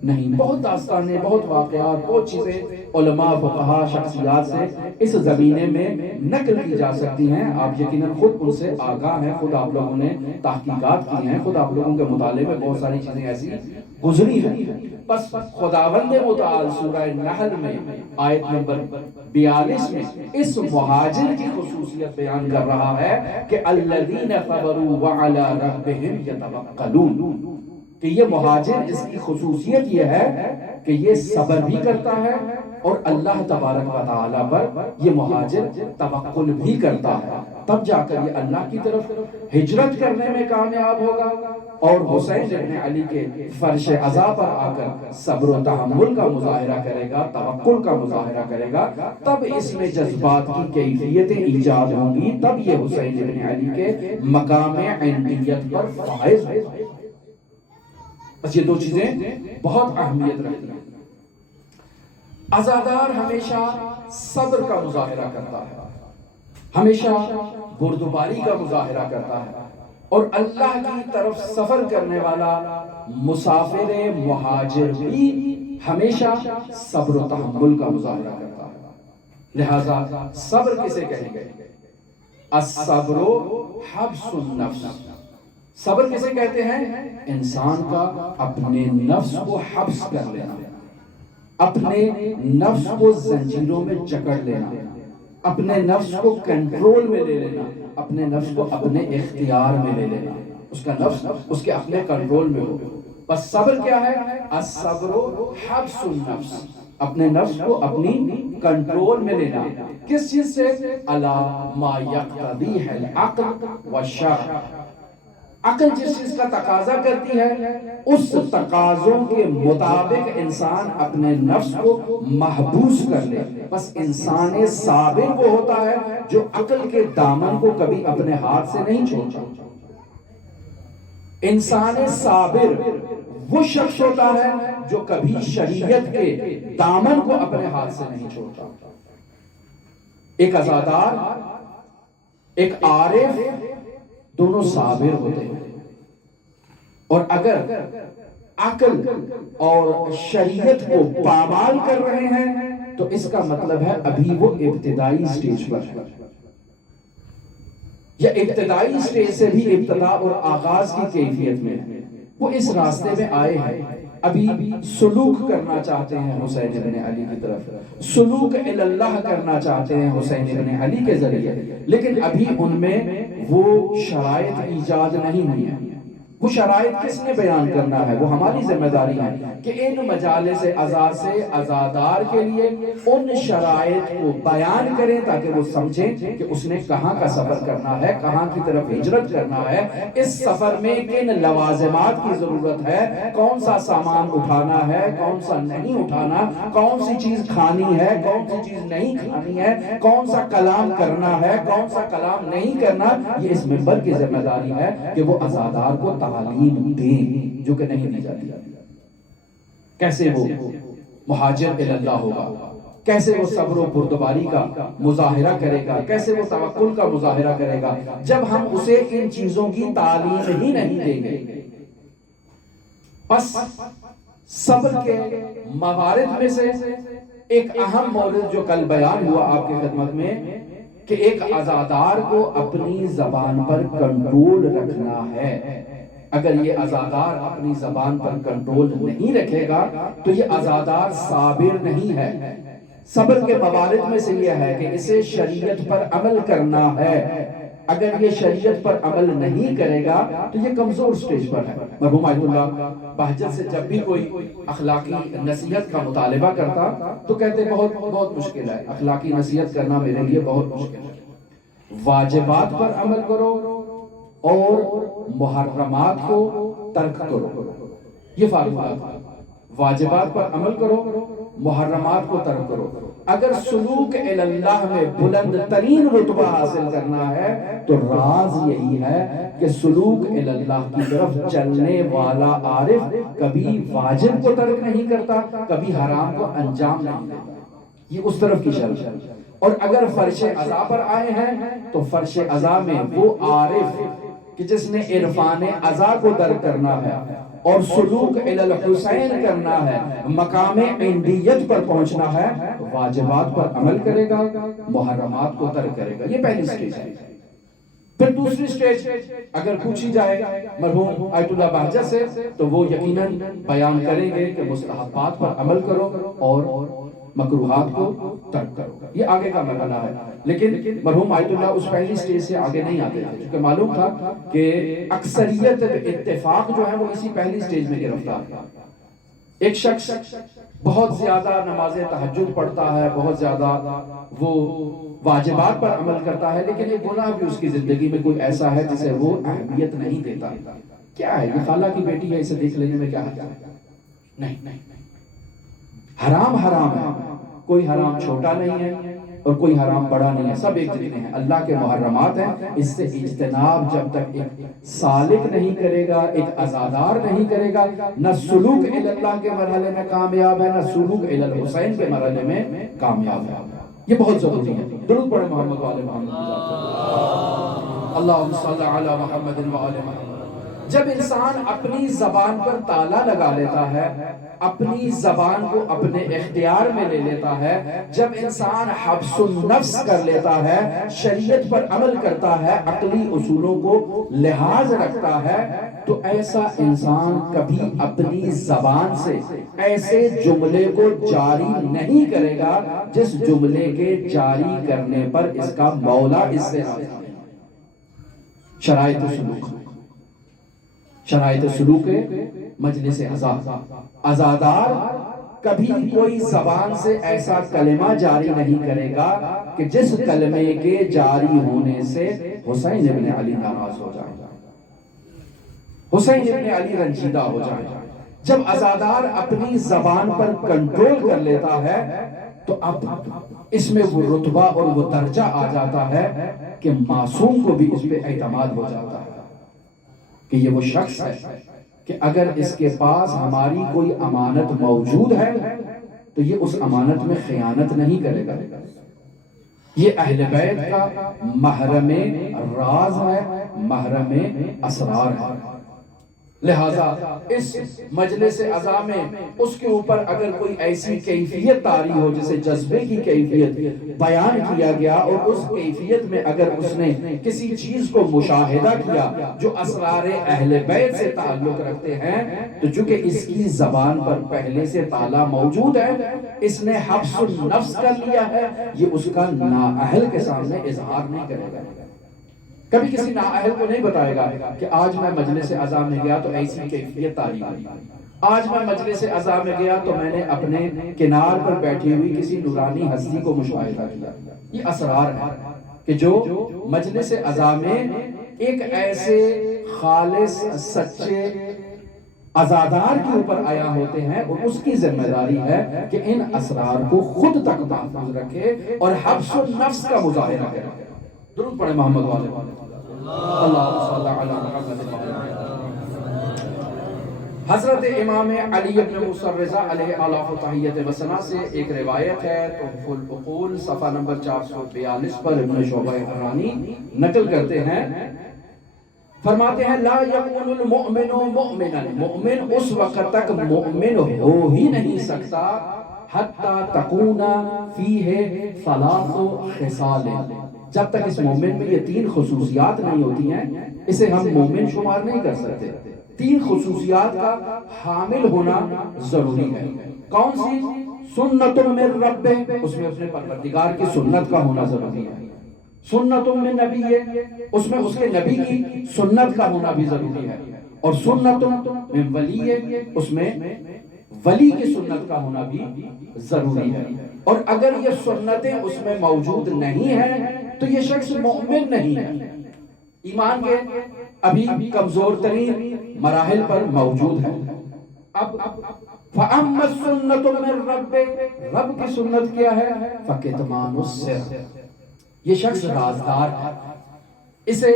نہیں۔ بہت داستانیں، بہت واقعات، بہت چیزیں علماء، فقہا، شخصیات سے اس زمینے میں نقل کی جا سکتی ہیں۔ آپ یقیناً خود ان سے آگاہ ہیں، خود آپ لوگوں نے تحقیقات کی ہیں، خود آپ لوگوں کے مطالعے میں بہت ساری چیزیں ایسی گزری ہیں۔ بس خداوند متعال سورہ نحل میں آیت نمبر 42 میں اس مہاجر کی خصوصیت بیان کر رہا ہے کہ الذین صبروا وعلی ربہم یتوکلون، کہ یہ مہاجر، اس کی خصوصیت یہ ہے کہ یہ صبر بھی کرتا ہے اور اللہ تبارک و تعالیٰ پر یہ مہاجر توکل بھی کرتا ہے، تب جا کر یہ اللہ کی طرف ہجرت کرنے میں کامیاب ہوگا، اور حسین ابن علی کے فرش عزا پر آ کر صبر و تحمل کا مظاہرہ کرے گا، توکل کا مظاہرہ کرے گا، تب اس میں جذبات کی کیفیتیں ایجاد ہوں گی، تب یہ حسین ابن علی کے مقام عندیت پر فائز ہوگا۔ بس یہ دو چیزیں بہت اہمیت رکھتی ہیں۔ عزادار ہمیشہ صبر کا مظاہرہ کرتا ہے، ہمیشہ بردباری کا مظاہرہ کرتا ہے، اور اللہ کی طرف سفر کرنے والا مسافر مہاجر بھی ہمیشہ صبر و تحمل کا مظاہرہ کرتا ہے. لہذا صبر کسے کہیں گے؟ الصبر حبس النفس. صبر کسے کہتے ہیں؟ انسان کا اپنے نفس کو حبس کر لینا، اپنے نفس کو زنجیروں میں جکڑ لینا، اپنے نفس کو کنٹرول میں لے لینا، اپنے نفس کو اپنے اختیار میں لے لینا، اس کا نفس اس کے اپنے کنٹرول میں ہو. بس صبر کیا ہے؟ الصبر حبس النفس، اپنے نفس کو اپنی کنٹرول میں لینا. کس چیز سے؟ الا ما یقتضیہ العقل والشرع. عقل جس چیز کا تقاضا کرتی ہے اس تقاضوں کے مطابق انسان اپنے نفس کو محبوس کر لے. بس انسان صابر وہ ہوتا ہے جو عقل کے دامن کو کبھی اپنے ہاتھ سے نہیں چھوڑتا. انسان صابر وہ شخص ہوتا ہے جو کبھی شریعت کے دامن کو اپنے ہاتھ سے نہیں چھوڑتا. ایک عزادار، ایک عارف، دونوں صابر ہوتے ہیں. اور اگر عقل اور شریعت کو پامال کر رہے ہیں تو اس کا مطلب ہے ابھی وہ ابتدائی سٹیج پر ہے، یا ابتدائی سٹیج سے بھی ابتدا اور آغاز کی کیفیت میں ہے. وہ اس راستے میں آئے ہیں، ابھی سلوک کرنا چاہتے ہیں حسین ابن علی کی طرف، سلوک اللہ کرنا چاہتے ہیں حسین ابن علی کے ذریعے، لیکن ابھی ان میں وہ شرائط ایجاد نہیں ہوئی ہیں. وہ شرائط کس نے بیان کرنا ہے؟ وہ ہماری ذمہ داری ہے کہ ان مجالس عزا سے عزادار کے لیے ان شرائط کو بیان کریں تاکہ وہ سمجھیں کہ اس نے کہاں کا سفر کرنا ہے، کہاں کی طرف ہجرت کرنا ہے، اس سفر میں کن لوازمات کی ضرورت ہے، کون سا سامان اٹھانا ہے، کون سا نہیں اٹھانا، کون سی چیز کھانی ہے، کون سی چیز نہیں کھانی ہے، کون سا کلام کرنا ہے، کون سا کلام نہیں کرنا. یہ اس منبر کی ذمہ داری ہے کہ وہ عزادار کو تعلیم دیں جو کہ نہیں دی جاتی. کیسے وہ مہاجر اللہ ہوگا، کیسے وہ صبر و بردباری کا مظاہرہ کرے گا، کیسے وہ توکل کا مظاہرہ کرے گا جب ہم اسے ان چیزوں کی تعلیم ہی نہیں دیں گے. بس صبر کے موارد میں سے ایک اہم مورد جو کل بیان ہوا آپ کی خدمت میں کہ ایک عزادار کو اپنی زبان پر کنٹرول رکھنا ہے. اگر یہ عزادار اپنی زبان پر کنٹرول نہیں رکھے گا تو یہ عزادار صابر نہیں ہے. صبر کے موارد میں سے یہ ہے کہ اسے شریعت پر عمل کرنا ہے. اگر یہ شریعت پر عمل نہیں کرے گا تو یہ کمزور سٹیج پر ہے. مرحوم آیت اللہ بہجت سے جب بھی کوئی اخلاقی نصیحت کا مطالبہ کرتا تو کہتے بہت مشکل ہے، اخلاقی نصیحت کرنا میرے لیے بہت مشکل ہے. واجبات پر عمل کرو اور محرمات کو ترک کرو، یہ فارمولہ تھا. واجبات پر عمل کرو، محرمات کو ترک کرو. اگر سلوک اللہ میں بلند ترین رتبہ حاصل کرنا ہے تو راز یہی ہے کہ سلوک اللہ کی طرف چلنے والا عارف کبھی واجب کو ترک نہیں کرتا، کبھی حرام کو انجام نہیں دیتا. یہ اس طرف کی شرط ہے. اور اگر فرش عزا پر آئے ہیں تو فرش عزا میں وہ عارف کہ جس نے عرفان عزا کو درک کرنا ہے اور سلوک الحسین کرنا ہے، مقام عندیت پر پہنچنا ہے، واجبات پر عمل کرے گا، محرمات کو ترک کرے گا. یہ پہلی سٹیج ہے. پھر دوسری سٹیج اگر پوچھی جائے مرحوم آیت اللہ بہجت سے تو وہ یقیناً بیان کریں گے کہ مستحبات پر عمل کرو اور مکروہات کو ترک کرو. یہ آگے کا مرحلہ ہے. لیکن مرحوم آیت اللہ اس پہلی سٹیج سے آگے نہیں آتے تھے کیونکہ معلوم تھا کہ اکثریت اتفاق جو ہے وہ اسی پہلی سٹیج میں گرفتار تھا. ایک شخص بہت زیادہ نماز تہجد پڑھتا ہے، بہت زیادہ وہ واجبات پر عمل کرتا ہے، لیکن یہ گناہ بھی اس کی زندگی میں کوئی ایسا ہے جسے وہ اہمیت نہیں دیتا. کیا ہے یہ خالہ کی بیٹی ہے، اسے دیکھ لینے میں کیا حرج ہے؟ نہیں. حرام ہے، کوئی حرام چھوٹا نہیں ہے اور کوئی حرام بڑا نہیں ہے، سب ایک جتنے ہیں. اللہ کے محرمات ہیں، اس سے اجتناب جب تک ایک سالک نہیں کرے گا، ایک عزادار نہیں کرے گا، نہ سلوک اللہ کے مرحلے میں کامیاب ہے، نہ سلوک الحسین کے مرحلے میں کامیاب ہے. یہ بہت ضروری ہے. درود پڑھیں محمد والے محمد. اللہم صلی علی محمد و آل محمد۔ جب انسان اپنی زبان پر تالا لگا لیتا ہے، اپنی زبان کو اپنے اختیار میں لے لیتا ہے، جب انسان حبس النفس کر لیتا ہے، شریعت پر عمل کرتا ہے، عقلی اصولوں کو لحاظ رکھتا ہے، تو ایسا انسان کبھی اپنی زبان سے ایسے جملے کو جاری نہیں کرے گا جس جملے کے جاری کرنے پر اس کا مولا اس سے راضی ہے۔ شرائط سلوک، شرائط سلوک مجلس عزا، عزادار کبھی کوئی زبان سے ایسا کلمہ جاری نہیں کرے گا کہ جس کلمے کے جاری ہونے سے حسین ابن علی ناراض ہو جائے، حسین ابن علی رنجیدہ ہو جائے۔ جب عزادار اپنی زبان پر کنٹرول کر لیتا ہے تو اب اس میں وہ رتبہ اور وہ درجہ آ جاتا ہے کہ معصوم کو بھی اس پہ اعتماد ہو جاتا ہے کہ یہ وہ شخص ہے کہ اگر اس کے پاس ہماری کوئی امانت موجود ہے تو یہ اس امانت میں خیانت نہیں کرے گا، یہ اہل بیت کا محرم راز ہے، محرم اسرار ہے۔ لہذا اس مجلس عزا میں اس کے اوپر اگر کوئی ایسی کیفیت طاری ہو جسے جذبے کی کیفیت بیان کیا گیا اور اس کیفیت میں اگر اس نے کسی چیز کو مشاہدہ کیا جو اسرار اہل بیت سے تعلق رکھتے ہیں، تو چونکہ اس کی زبان پر پہلے سے تالا موجود ہے، اس نے حبس النفس کر لیا ہے، یہ اس کا نااہل کے سامنے اظہار نہیں کرے گا۔ کبھی کسی نااہل کو نہیں بتائے گا کہ آج میں مجلس عزا میں گیا تو ایسی کیفیت طاری ہوئی، آج میں مجلس عزا میں گیا تو میں نے اپنے کنار پر بیٹھی ہوئی کسی نورانی ہستی کو مشاہدہ کیا۔ یہ اسرار ہے کہ جو مجلس عزا میں ایک ایسے خالص سچے عزادار کے اوپر آیا ہوتے ہیں اور اس کی ذمہ داری ہے کہ ان اسرار کو خود تک محفوظ رکھے اور حبس النفس کا مظاہرہ کرے۔ درود پڑھے محمد والے، اللہم صلی علی محمد و آل محمد۔ حضرت امام علی بن موسیٰ رضا علیہ آلاف و تحیت و ثنا سے ایک روایت ہے، تحف العقول صفحہ نمبر 442 پر ابن شعبہ حرانی نقل کرتے ہیں، فرماتے ہیں لا یکون المؤمن مؤمنا، مؤمن اس وقت تک مؤمن ہو ہی نہیں سکتا حتی تکون فیہ ثلاث خصال، جب تک اس مومن میں یہ تین خصوصیات نہیں ہوتی ہیں اسے ہم مومن شمار نہیں کر سکتے۔ تین خصوصیات کا حامل ہونا ضروری ہے۔ کون سی؟ سنت من رب، اس میں اپنے پروردگار کی سنت کا ہونا ضروری ہے۔ سنت من نبی، اس میں اس کے نبی کی سنت کا ہونا بھی ضروری ہے۔ اور سنت من ولی، اس میں ولی کی سنت کا ہونا بھی ضروری ہے۔ اور اگر یہ سنتیں اس میں موجود نہیں ہیں تو یہ شخص مومن نہیں ہے، ایمان کے ابھی کمزور ترین مراحل پر موجود ہے۔ اب فَأَمَّا السُّنَّةُ مِن رَبِّ، رب کی سنت کیا ہے؟ فَكِتْمَانُ السِّرِّ، یہ شخص رازدار ہے، اسے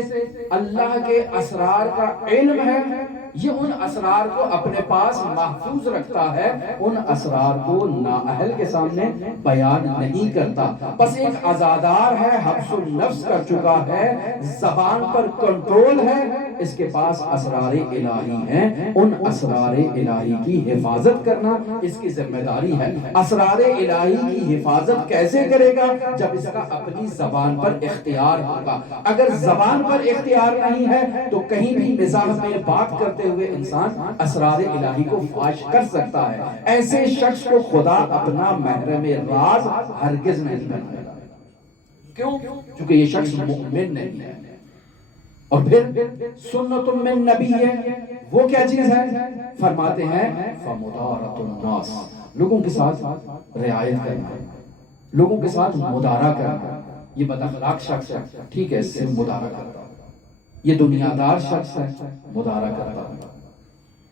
اللہ کے اسرار کا علم ہے، یہ ان اسرار کو اپنے پاس محفوظ رکھتا ہے، ان اسرار کو نااہل کے سامنے بیان نہیں کرتا۔ بس ایک عزادار ہے، حبس النفس کر چکا ہے، زبان پر کنٹرول ہے، اس کے پاس اسرار الہی ہیں، ان اسرار الہی کی حفاظت کرنا اس کی ذمہ داری ہے۔ اسرار الہی کی حفاظت کیسے کرے گا؟ جب اس کا اپنی زبان پر اختیار ہوگا۔ اگر زبان پر اختیار نہیں ہے تو کہیں بھی مزاح میں بات کرتے ہوئے انسان اسرار الہی کو فاش کر سکتا ہے۔ ایسے شخص کو خدا اپنا محرم راز ہرگز نہیں بنائے گا۔ کیوں؟ چونکہ یہ شخص مومن نہیں ہے۔ اور پھر سنت من نبی ہے، وہ کیا چیز ہے؟ فرماتے ہیں فمدارۃ الناس، لوگوں کے ساتھ رعایت کرنا، لوگوں کے ساتھ مدارا کرنا۔ یہ بد اخلاق شخص ہے، ٹھیک ہے، اس سے مدارا کرتا ہوں۔ یہ دنیادار شخص ہے، مدارا کرتا ہوں۔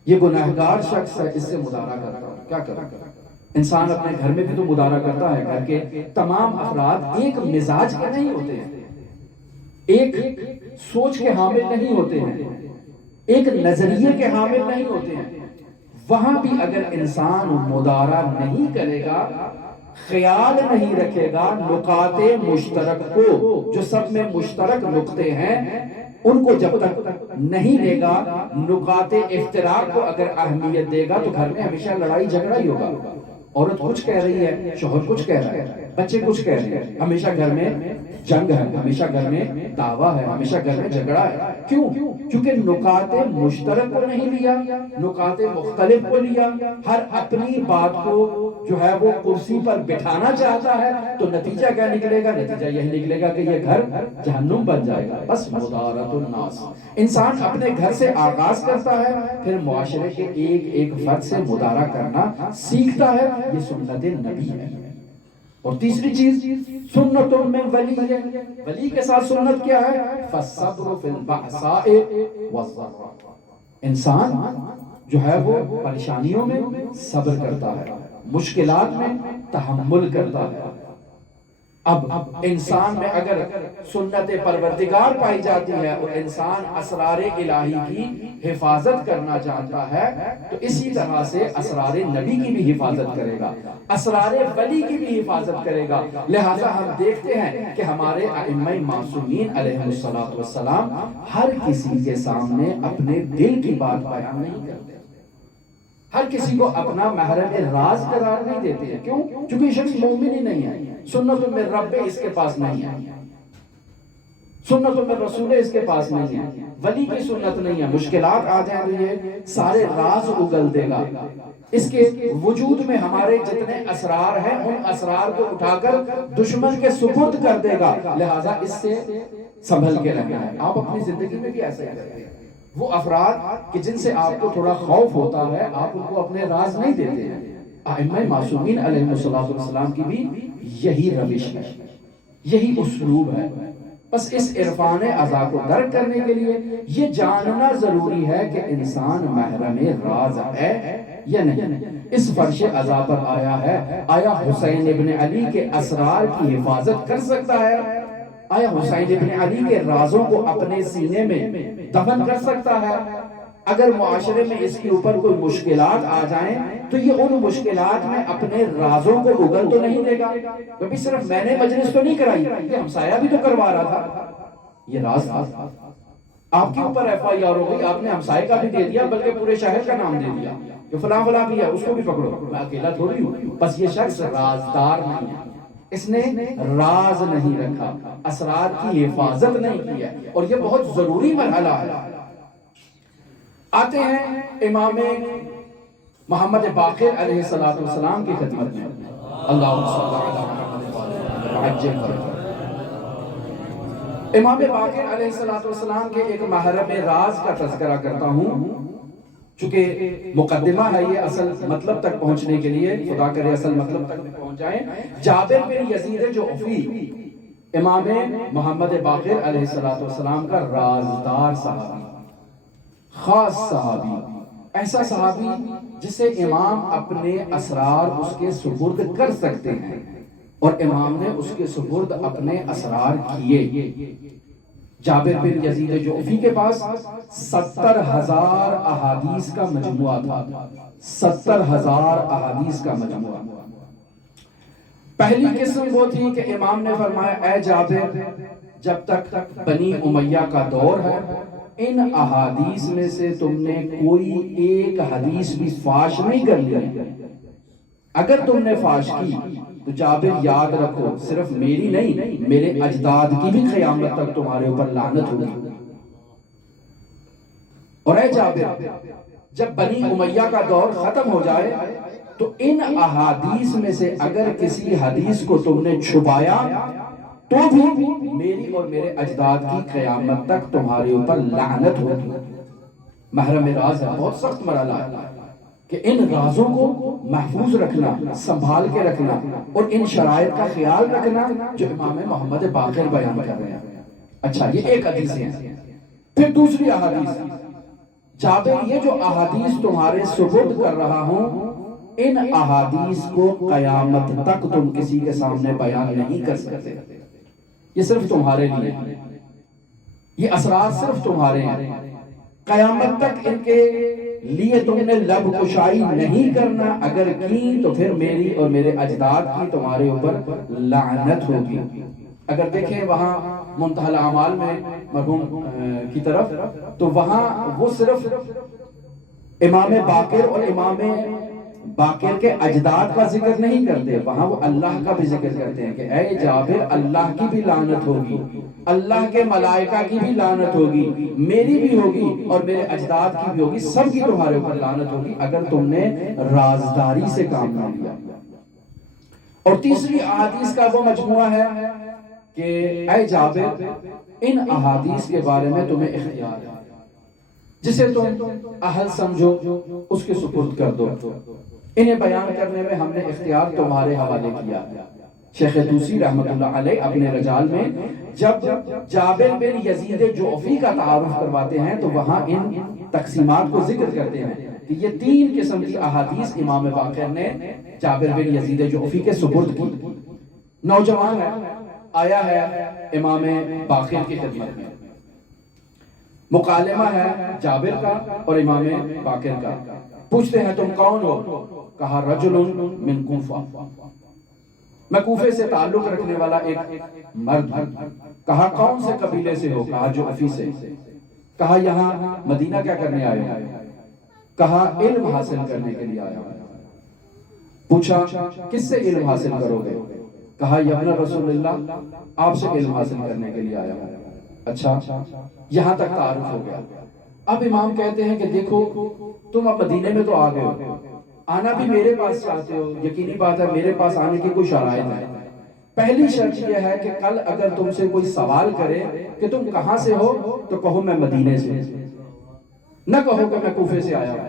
یہ گناہگار شخص ہے، اس سے مدارا کرتا ہوں۔ کیا کروں؟ انسان اپنے گھر میں بھی تو مدارا کرتا ہے، گھر کے تمام افراد ایک مزاج کے نہیں ہوتے ہیں، ایک سوچ کے حامل نہیں ہوتے ہیں، ایک نظریے کے حامل نہیں ہوتے ہیں۔ وہاں بھی اگر انسان مدارا نہیں کرے گا، خیال نہیں رکھے گا نقاط مشترک کو، جو سب میں مشترک نقطے ہیں، ان کو جب تک نہیں دے گا، نکات افتراق کو اگر اہمیت دے گا تو گھر میں ہمیشہ لڑائی جھگڑا ہی ہوگا. عورت کچھ کہہ رہی ہے، شوہر کچھ کہہ رہا ہے، بچے کچھ کہہ رہے ہیں، ہمیشہ گھر میں جنگ ہے، ہمیشہ گھر میں دعویٰ ہے، ہمیشہ گھر میں جھگڑا ہے. کیوں؟ کیونکہ نکات مشترک کو نہیں لیا، نکات مختلف کو لیا. ہر اپنی بات کو جو ہے وہ کرسی پر بٹھانا چاہتا ہے، تو نتیجہ کیا نکلے گا؟ نتیجہ یہی نکلے گا کہ یہ گھر جہنم بن جائے گا. بس مدارت الناس، انسان اپنے گھر سے آغاز کرتا ہے، پھر معاشرے کے ایک ایک فرد سے مدارہ کرنا سیکھتا ہے. یہ سنت نبی ہے. اور تیسری چیز سنت من ولی ہے. ولی کے ساتھ سنت کیا ہے؟ فالصبر فی البأساء والضراء. انسان جو ہے وہ پریشانیوں میں صبر کرتا ہے، مشکلات میں تحمل کرتا ہے. اب انسان میں اگر سنت پروردگار پائی جاتی ہے اور انسان اسرار الہی کی حفاظت کرنا چاہتا ہے، تو اسی طرح سے اسرار نبی کی بھی حفاظت کرے گا، اسرار ولی کی بھی حفاظت کرے گا. لہٰذا ہم دیکھتے ہیں کہ ہمارے ائمہ معصومین علیہ السلام ہر کسی کے سامنے اپنے دل کی بات بیان نہیں کرتے، ہر کسی کو اپنا محرم راز قرار نہیں دیتے ہیں. کیوں؟ چونکہ یہ شخص مومن ہی نہیں ہے. سنت من رب اس کے پاس نہیں ہے، سنت من رسول اس کے پاس نہیں ہے، ولی کی سنت نہیں ہے. مشکلات آ جائیں تو یہ سارے راز اگل دے گا. اس کے وجود میں ہمارے جتنے اسرار ہیں ان اسرار کو اٹھا کر دشمن کے سپرد کر دے گا. لہٰذا اس سے سنبھل کے رہنا ہے. آپ اپنی زندگی میں بھی ایسا ہی کرتے ہیں. وہ افراد کہ جن سے آپ کو تھوڑا خوف ہوتا ہے، آپ ان کو اپنے راز نہیں دیتے ہیں. ائمہ معصومین علیہ السلام کی بھی یہی روش ہے، یہی اسلوب ہے. بس اس عرفان ازا کو درک کرنے کے لیے یہ جاننا ضروری ہے کہ انسان محرم راز ہے یا نہیں. اس فرش ازا پر آیا ہے، آیا حسین ابن علی کے اسرار کی حفاظت کر سکتا ہے؟ آیا حسین ابن علی کے رازوں کو اپنے سینے میں دفن کر سکتا ہے؟ اگر معاشرے میں اس کے اوپر کوئی مشکلات آ جائیں تو یہ ان مشکلات میں اپنے رازوں کو اگل تو نہیں دے گا. کبھی صرف میں نے مجلس تو نہیں کرائی، یہ ہمسایہ بھی تو کروا رہا تھا. یہ راز تھا. آپ کے اوپر ایف آئی آر ہو گئی، آپ نے ہمسائے کا بھی دے دیا، بلکہ پورے شہر کا نام دے دیا کہ فلاں فلاں بھی ہے، اس کو بھی پکڑو. میں اکیلا تھوڑی ہوں. بس یہ شخص رازدار نہیں ہے، اس نے راز نہیں رکھا، اسرار کی حفاظت نہیں کی ہے. اور یہ بہت ضروری مرحلہ ہے. آتے ہیں امام محمد باقر علیہ السلام کی خدمت میں. اللہم صل علی محمد وعجل فرجہ. امام باقر علیہ السلام کے ایک محرم راز کا تذکرہ کرتا ہوں، چونکہ مقدمہ ہے یہ اصل مطلب تک پہنچنے کے لیے. خدا کرے اصل مطلب تک بھی پہنچ جائیں. جابر بن یزید جعفی امام محمد باقر علیہ السلام کا رازدار صحابی، خاص صحابی، ایسا صحابی جسے امام اپنے اسرار اس کے سپرد کر سکتے ہیں، اور امام نے اس کے سپرد اپنے اسرار کیے. جابر بن یزید جعفی کے پاس 70,000 احادیث کا مجموعہ تھا. 70,000 احادیث کا مجموعہ. پہلی قسم وہ تھی کہ امام نے فرمایا، اے جابر، جب تک بنی امیہ کا دور ہے ان احادیث میں سے تم نے کوئی ایک حدیث بھی فاش نہیں کرنی ہے. اگر تم نے فاش کی تو جابر یاد رکھو، صرف میری نہیں میرے اجداد کی بھی قیامت تک تمہارے اوپر لعنت ہوگی. اور اے جابر، جب بنی امیہ کا دور ختم ہو جائے تو ان احادیث میں سے اگر کسی حدیث کو تم نے چھپایا تو بھی میری اور میرے اجداد کی قیامت تک تمہارے اوپر لعنت ہوگی. محرم راز ہے، بہت سخت مرحلہ ہے کہ ان رازوں کو محفوظ رکھنا، سنبھال کے رکھنا، اور ان شرائط کا خیال رکھنا جو امام محمد باقر بیان کر رہے ہیں. اچھا، یہ ایک حدیث ہے. پھر دوسری احادیث، جابر یہ جو احادیث تمہارے سپرد کر رہا ہوں ان احادیث کو قیامت تک تم کسی کے سامنے بیان نہیں کر سکتے. یہ صرف تمہارے لیے، یہ اسرار صرف تمہارے ہیں. قیامت تک ان کے لیے تم نے لب کشائی نہیں کرنا، اگر کی تو پھر میری اور میرے اجداد کی تمہارے اوپر لعنت ہوگی. اگر دیکھیں وہاں منتہی الاعمال میں مرحوم کی طرف، تو وہاں وہ صرف امام باقر اور امام باقر کے اجداد کا ذکر نہیں کرتے، وہاں وہ اللہ کا بھی ذکر کرتے ہیں کہ اے جابر اللہ کی بھی لعنت ہوگی، اللہ کے ملائکہ کی بھی لعنت ہوگی، میری بھی ہوگی اور میرے اجداد کی بھی ہوگی، سب کی تمہارے اوپر لعنت ہوگی اگر تم نے رازداری سے کام نہ لیا۔ اور تیسری احادیث کا وہ مجموعہ ہے کہ اے جابر ان احادیث کے بارے میں تمہیں اختیار ہے، جسے تم اہل سمجھو اس کے سپرد کر دو، انہیں بیان کرنے میں ہم نے اختیار تمہارے حوالے کیا۔ شیخ طوسی رحمۃ اللہ علیہ اپنے رجال میں جب جابر بن یزید جعفی کا تعارف کرواتے ہیں تو وہاں ان تقسیمات کو ذکر کرتے ہیں کہ یہ 3 قسم کی احادیث امام باقر نے جابر بن یزید جعفی کے سپرد کی۔ نوجوان ہے، آیا ہے امام باقر کی خدمت میں، مکالمہ ہے جابر کا اور امام باقر کا، پوچھتے ہیں تم کون ہو؟ کہا رجل من کوفہ، میں کوفے سے تعلق رکھنے والا ایک مرد ہوں۔ کہا کون سے قبیلے سے ہو؟ کہا جعفی سے۔ کہا یہاں مدینہ کیا کرنے آئے ہو؟ کہا علم حاصل کرنے کے لیے آیا ہوں۔ پوچھا کس سے علم حاصل کرو گے؟ کہا یا ابن رسول اللہ، آپ سے علم حاصل کرنے کے لیے آیا ہوں۔ اچھا، یہاں تک تعارف ہو گیا۔ اب امام کہتے ہیں کہ دیکھو تم اب مدینے میں تو آ گئے ہو، آنا بھی میرے پاس چاہتے ہو، یقینی بات ہے میرے پاس آنے کی کوئی شرائط ہے۔ پہلی شرط یہ ہے کہ کل اگر تم سے کوئی سوال کرے کہ تم کہاں سے ہو تو کہو میں مدینے سے، نہ کہو کہ میں کوفے سے آیا ہوں۔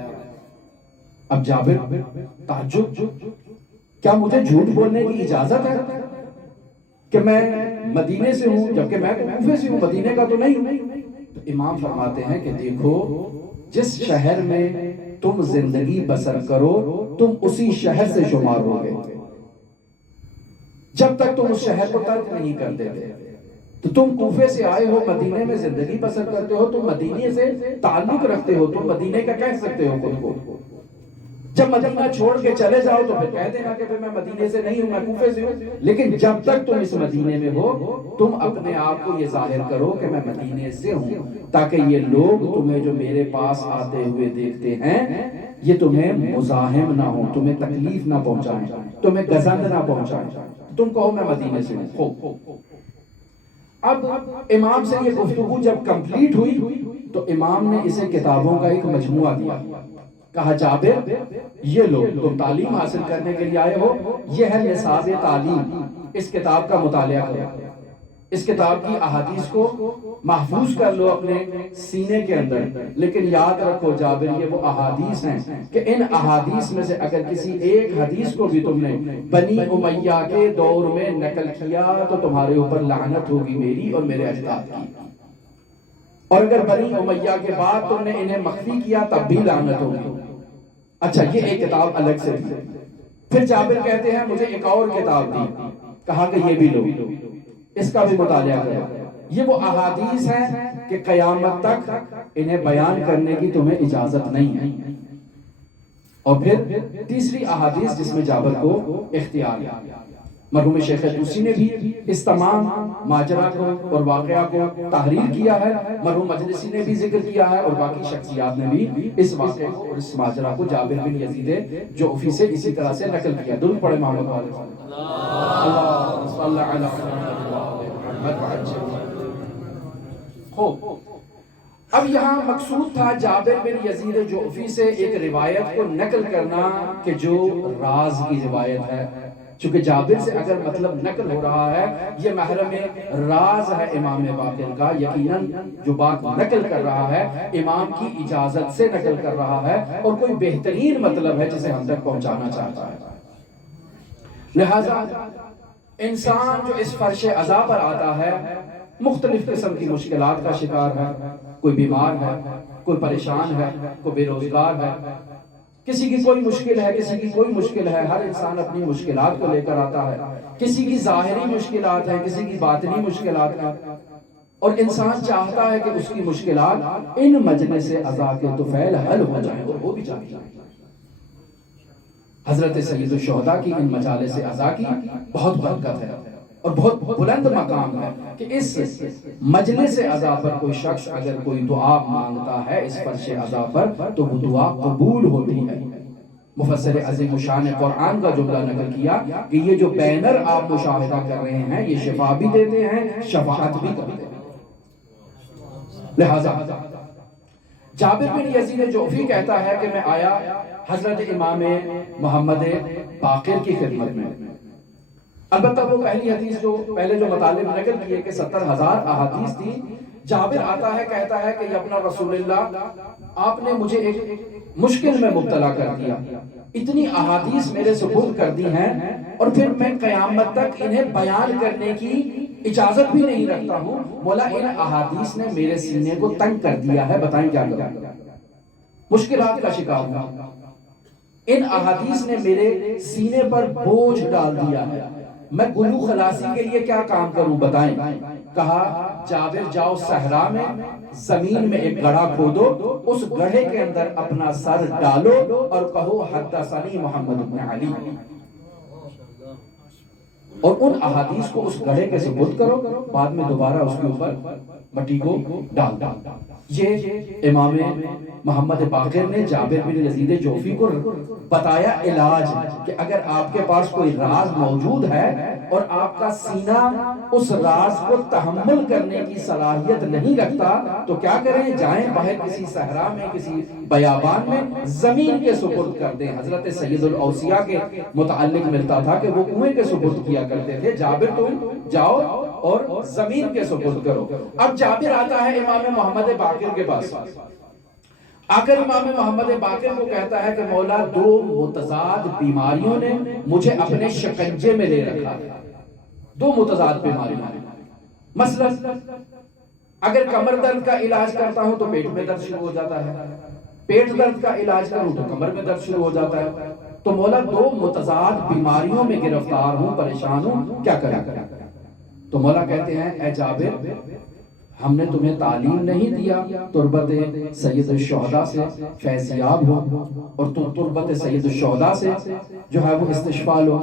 اب جابر تعجب، کیا مجھے جھوٹ بولنے کی اجازت ہے کہ میں مدینے سے ہوں جبکہ میں کوفے سے ہوں، مدینے کا تو نہیں ہوں؟ تو امام فرماتے ہیں کہ دیکھو جس شہر میں تم زندگی بسر کرو تم اسی شہر سے شمار ہوگے، جب تک تم اس شہر کو ترک نہیں کر دیتے۔ تو تم کوفے سے آئے ہو، مدینے میں زندگی بسر کرتے ہو، تم مدینے سے تعلق رکھتے ہو، تم مدینے کا کہہ سکتے ہو خود کو۔ جب مدینہ چھوڑ کے چلے جاؤ تو پھر کہہ دینا کہ میں مدینے سے نہیں ہوں، میں کوفے سے ہوں، لیکن جب تک تم اس مدینے میں ہو تم اپنے آپ کو یہ ظاہر کرو کہ میں مدینے سے ہوں، تاکہ یہ لوگ تمہیں جو میرے پاس آتے ہوئے دیکھتے ہیں یہ تمہیں مزاحم نہ ہو، تمہیں تکلیف نہ پہنچائیں، تمہیں گزند نہ پہنچائیں، تم کہو میں مدینے سے ہوں۔ اب امام سے یہ گفتگو جب کمپلیٹ ہوئی تو امام نے اسے کتابوں کا ایک مجموعہ دیا، کہا جابر یہ لو تم تعلیم حاصل کرنے کے لیے آئے ہو، یہ ہے نصاب تعلیم، اس کتاب کا مطالعہ کرو، اس کتاب کی احادیث کو محفوظ کر لو اپنے سینے کے اندر، لیکن یاد رکھو جابر یہ وہ احادیث ہیں کہ ان احادیث میں سے اگر کسی ایک حدیث کو بھی تم نے بنی امیہ کے دور میں نقل کیا تو تمہارے اوپر لعنت ہوگی میری اور میرے اجداد کی، اور اگر بنی امیہ کے بعد تم نے انہیں مخفی کیا تب بھی لعنت ہوگی۔ اچھا، یہ ایک کتاب الگ سے دی۔ پھر جابر کہتے ہیں مجھے ایک اور کتاب دی، کہا کہ یہ بھی لو، اس کا بھی مطالعہ کرو، یہ وہ احادیث ہیں کہ قیامت تک انہیں بیان کرنے کی تمہیں اجازت نہیں ہے۔ اور پھر تیسری احادیث جس میں جابر کو اختیار ہے، مرحوم شیخ طوسی نے بھی اس تمام ماجرا کو اور واقعہ کو تحریر کیا ہے، مرحوم مجلسی نے بھی ذکر کیا ہے، اور باقی شخصیات نے بھی اس واقعے کو اور اس ماجرا کو جابر بن یزید جعفی سے اسی طرح سے نقل کیا۔ درود پڑھے محمد اللہم صلی علی محمد۔ خوب، اب یہاں مقصود تھا جابر بن یزید جعفی سے ایک روایت کو نقل کرنا کہ جو راز کی روایت ہے، چونکہ جابر سے اگر مطلب نقل ہو رہا ہے یہ محرم راز ہے امام باقر کا، یقیناً جو بات نقل کر رہا ہے امام کی اجازت سے نقل کر رہا ہے اور کوئی بہترین مطلب ہے جسے ہم تک پہنچانا چاہتا ہے۔ لہذا انسان جو اس فرش عذاب پر آتا ہے مختلف قسم کی مشکلات کا شکار ہے، کوئی بیمار ہے، کوئی پریشان ہے، کوئی بے روزگار ہے، کسی کی کوئی مشکل ہے، کسی کی کوئی مشکل ہے، ہر انسان اپنی مشکلات کو لے کر آتا ہے، کسی کی ظاہری مشکلات ہیں، کسی کی باطنی مشکلات ہیں، اور انسان چاہتا ہے کہ اس کی مشکلات ان مجلس عزا کے طفیل حل ہو جائیں، اور وہ بھی چاہتا ہے۔ حضرت سید الشہداء کی ان مجالس عزا کی بہت برکت ہے، اور بہت بلند مقام ہے کہ اس مجلس عزا پر کوئی شخص اگر کوئی دعا مانگتا ہے اس فرش عزا پر تو وہ دعا قبول ہوتی ہے۔ مفسر عظیم شان قرآن کا جملہ نقل کیا کہ یہ جو بینر آپ مشاہدہ کر رہے ہیں یہ شفا بھی دیتے ہیں، شفاعت بھی کرتے ہیں۔ لہذا جابر بن یزید جوفی کہتا ہے کہ میں آیا حضرت امام محمد باقر کی خدمت میں۔ البتہ وہ پہلی حدیث جو پہلے جو مطالب نقل کیے کہ 70,000 احادیث تھی، جابر آتا ہے کہتا ہے کہ ابن رسول اللہ آپ نے مجھے ایک مشکل میں مبتلا کر دیا، اتنی احادیث میرے سپرد کر دی ہیں اور پھر میں قیامت تک انہیں بیان کرنے کی اجازت بھی نہیں رکھتا ہوں، مولا ان احادیث نے میرے سینے کو تنگ کر دیا ہے، بتائیں کیا کروں؟ مشکلات کا شکار ہوں، ان احادیث نے میرے سینے پر بوجھ ڈال دیا ہے، میں گلو خلاصی کے لیے کیا کام کروں بتائیں؟ کہا جابر جاؤ صحرا میں زمین میں ایک گڑھا کھودو، اس گڑھے کے اندر اپنا سر ڈالو اور کہو حدثنی محمد بن علی، اور ان احادیث کو اس گڑھے کے سپرد کرو، بعد میں دوبارہ اس کے اوپر مٹی کو ڈال دو۔ یہ امام محمد باقر نے جابر بن یزید جوفی کو بتایا علاج کہ اگر آپ کے پاس کوئی راز موجود ہے اور آپ کا سینہ اس راز کو تحمل کرنے کی صلاحیت نہیں رکھتا تو کیا کریں؟ جائیں باہر کسی صحرا میں کسی بیابان میں زمین کے سپرد کر دیں۔ حضرت سید الاوصیاء کے متعلق ملتا تھا کہ وہ کنویں کے سپرد کیا کرتے تھے، جابر تم جاؤ اور زمین کے سپرد کرو۔ اب جابر آتا ہے امام محمد باقر کے پاس، آ کر امام محمد باقر کو کہتا ہے کہ مولا دو متضاد بیماریوں نے مجھے اپنے شکنجے میں لے رکھا ہے، دو متضاد بیماریاں ہیں۔ مثلا اگر کمر درد کا علاج کرتا ہوں تو پیٹ میں درد شروع ہو جاتا ہے، پیٹ درد کا علاج کروں تو کمر میں درد شروع ہو جاتا ہے، تو مولا دو متضاد بیماریوں میں گرفتار ہوں، پریشان ہوں، کیا کریں؟ تو مولا کہتے ہیں اے جابر ہم نے تمہیں تعلیم نہیں دیا تربت سید الشہداء سے فیضیاب ہو اور تم تربت سید الشہداء سے جو ہے وہ استشفا لو۔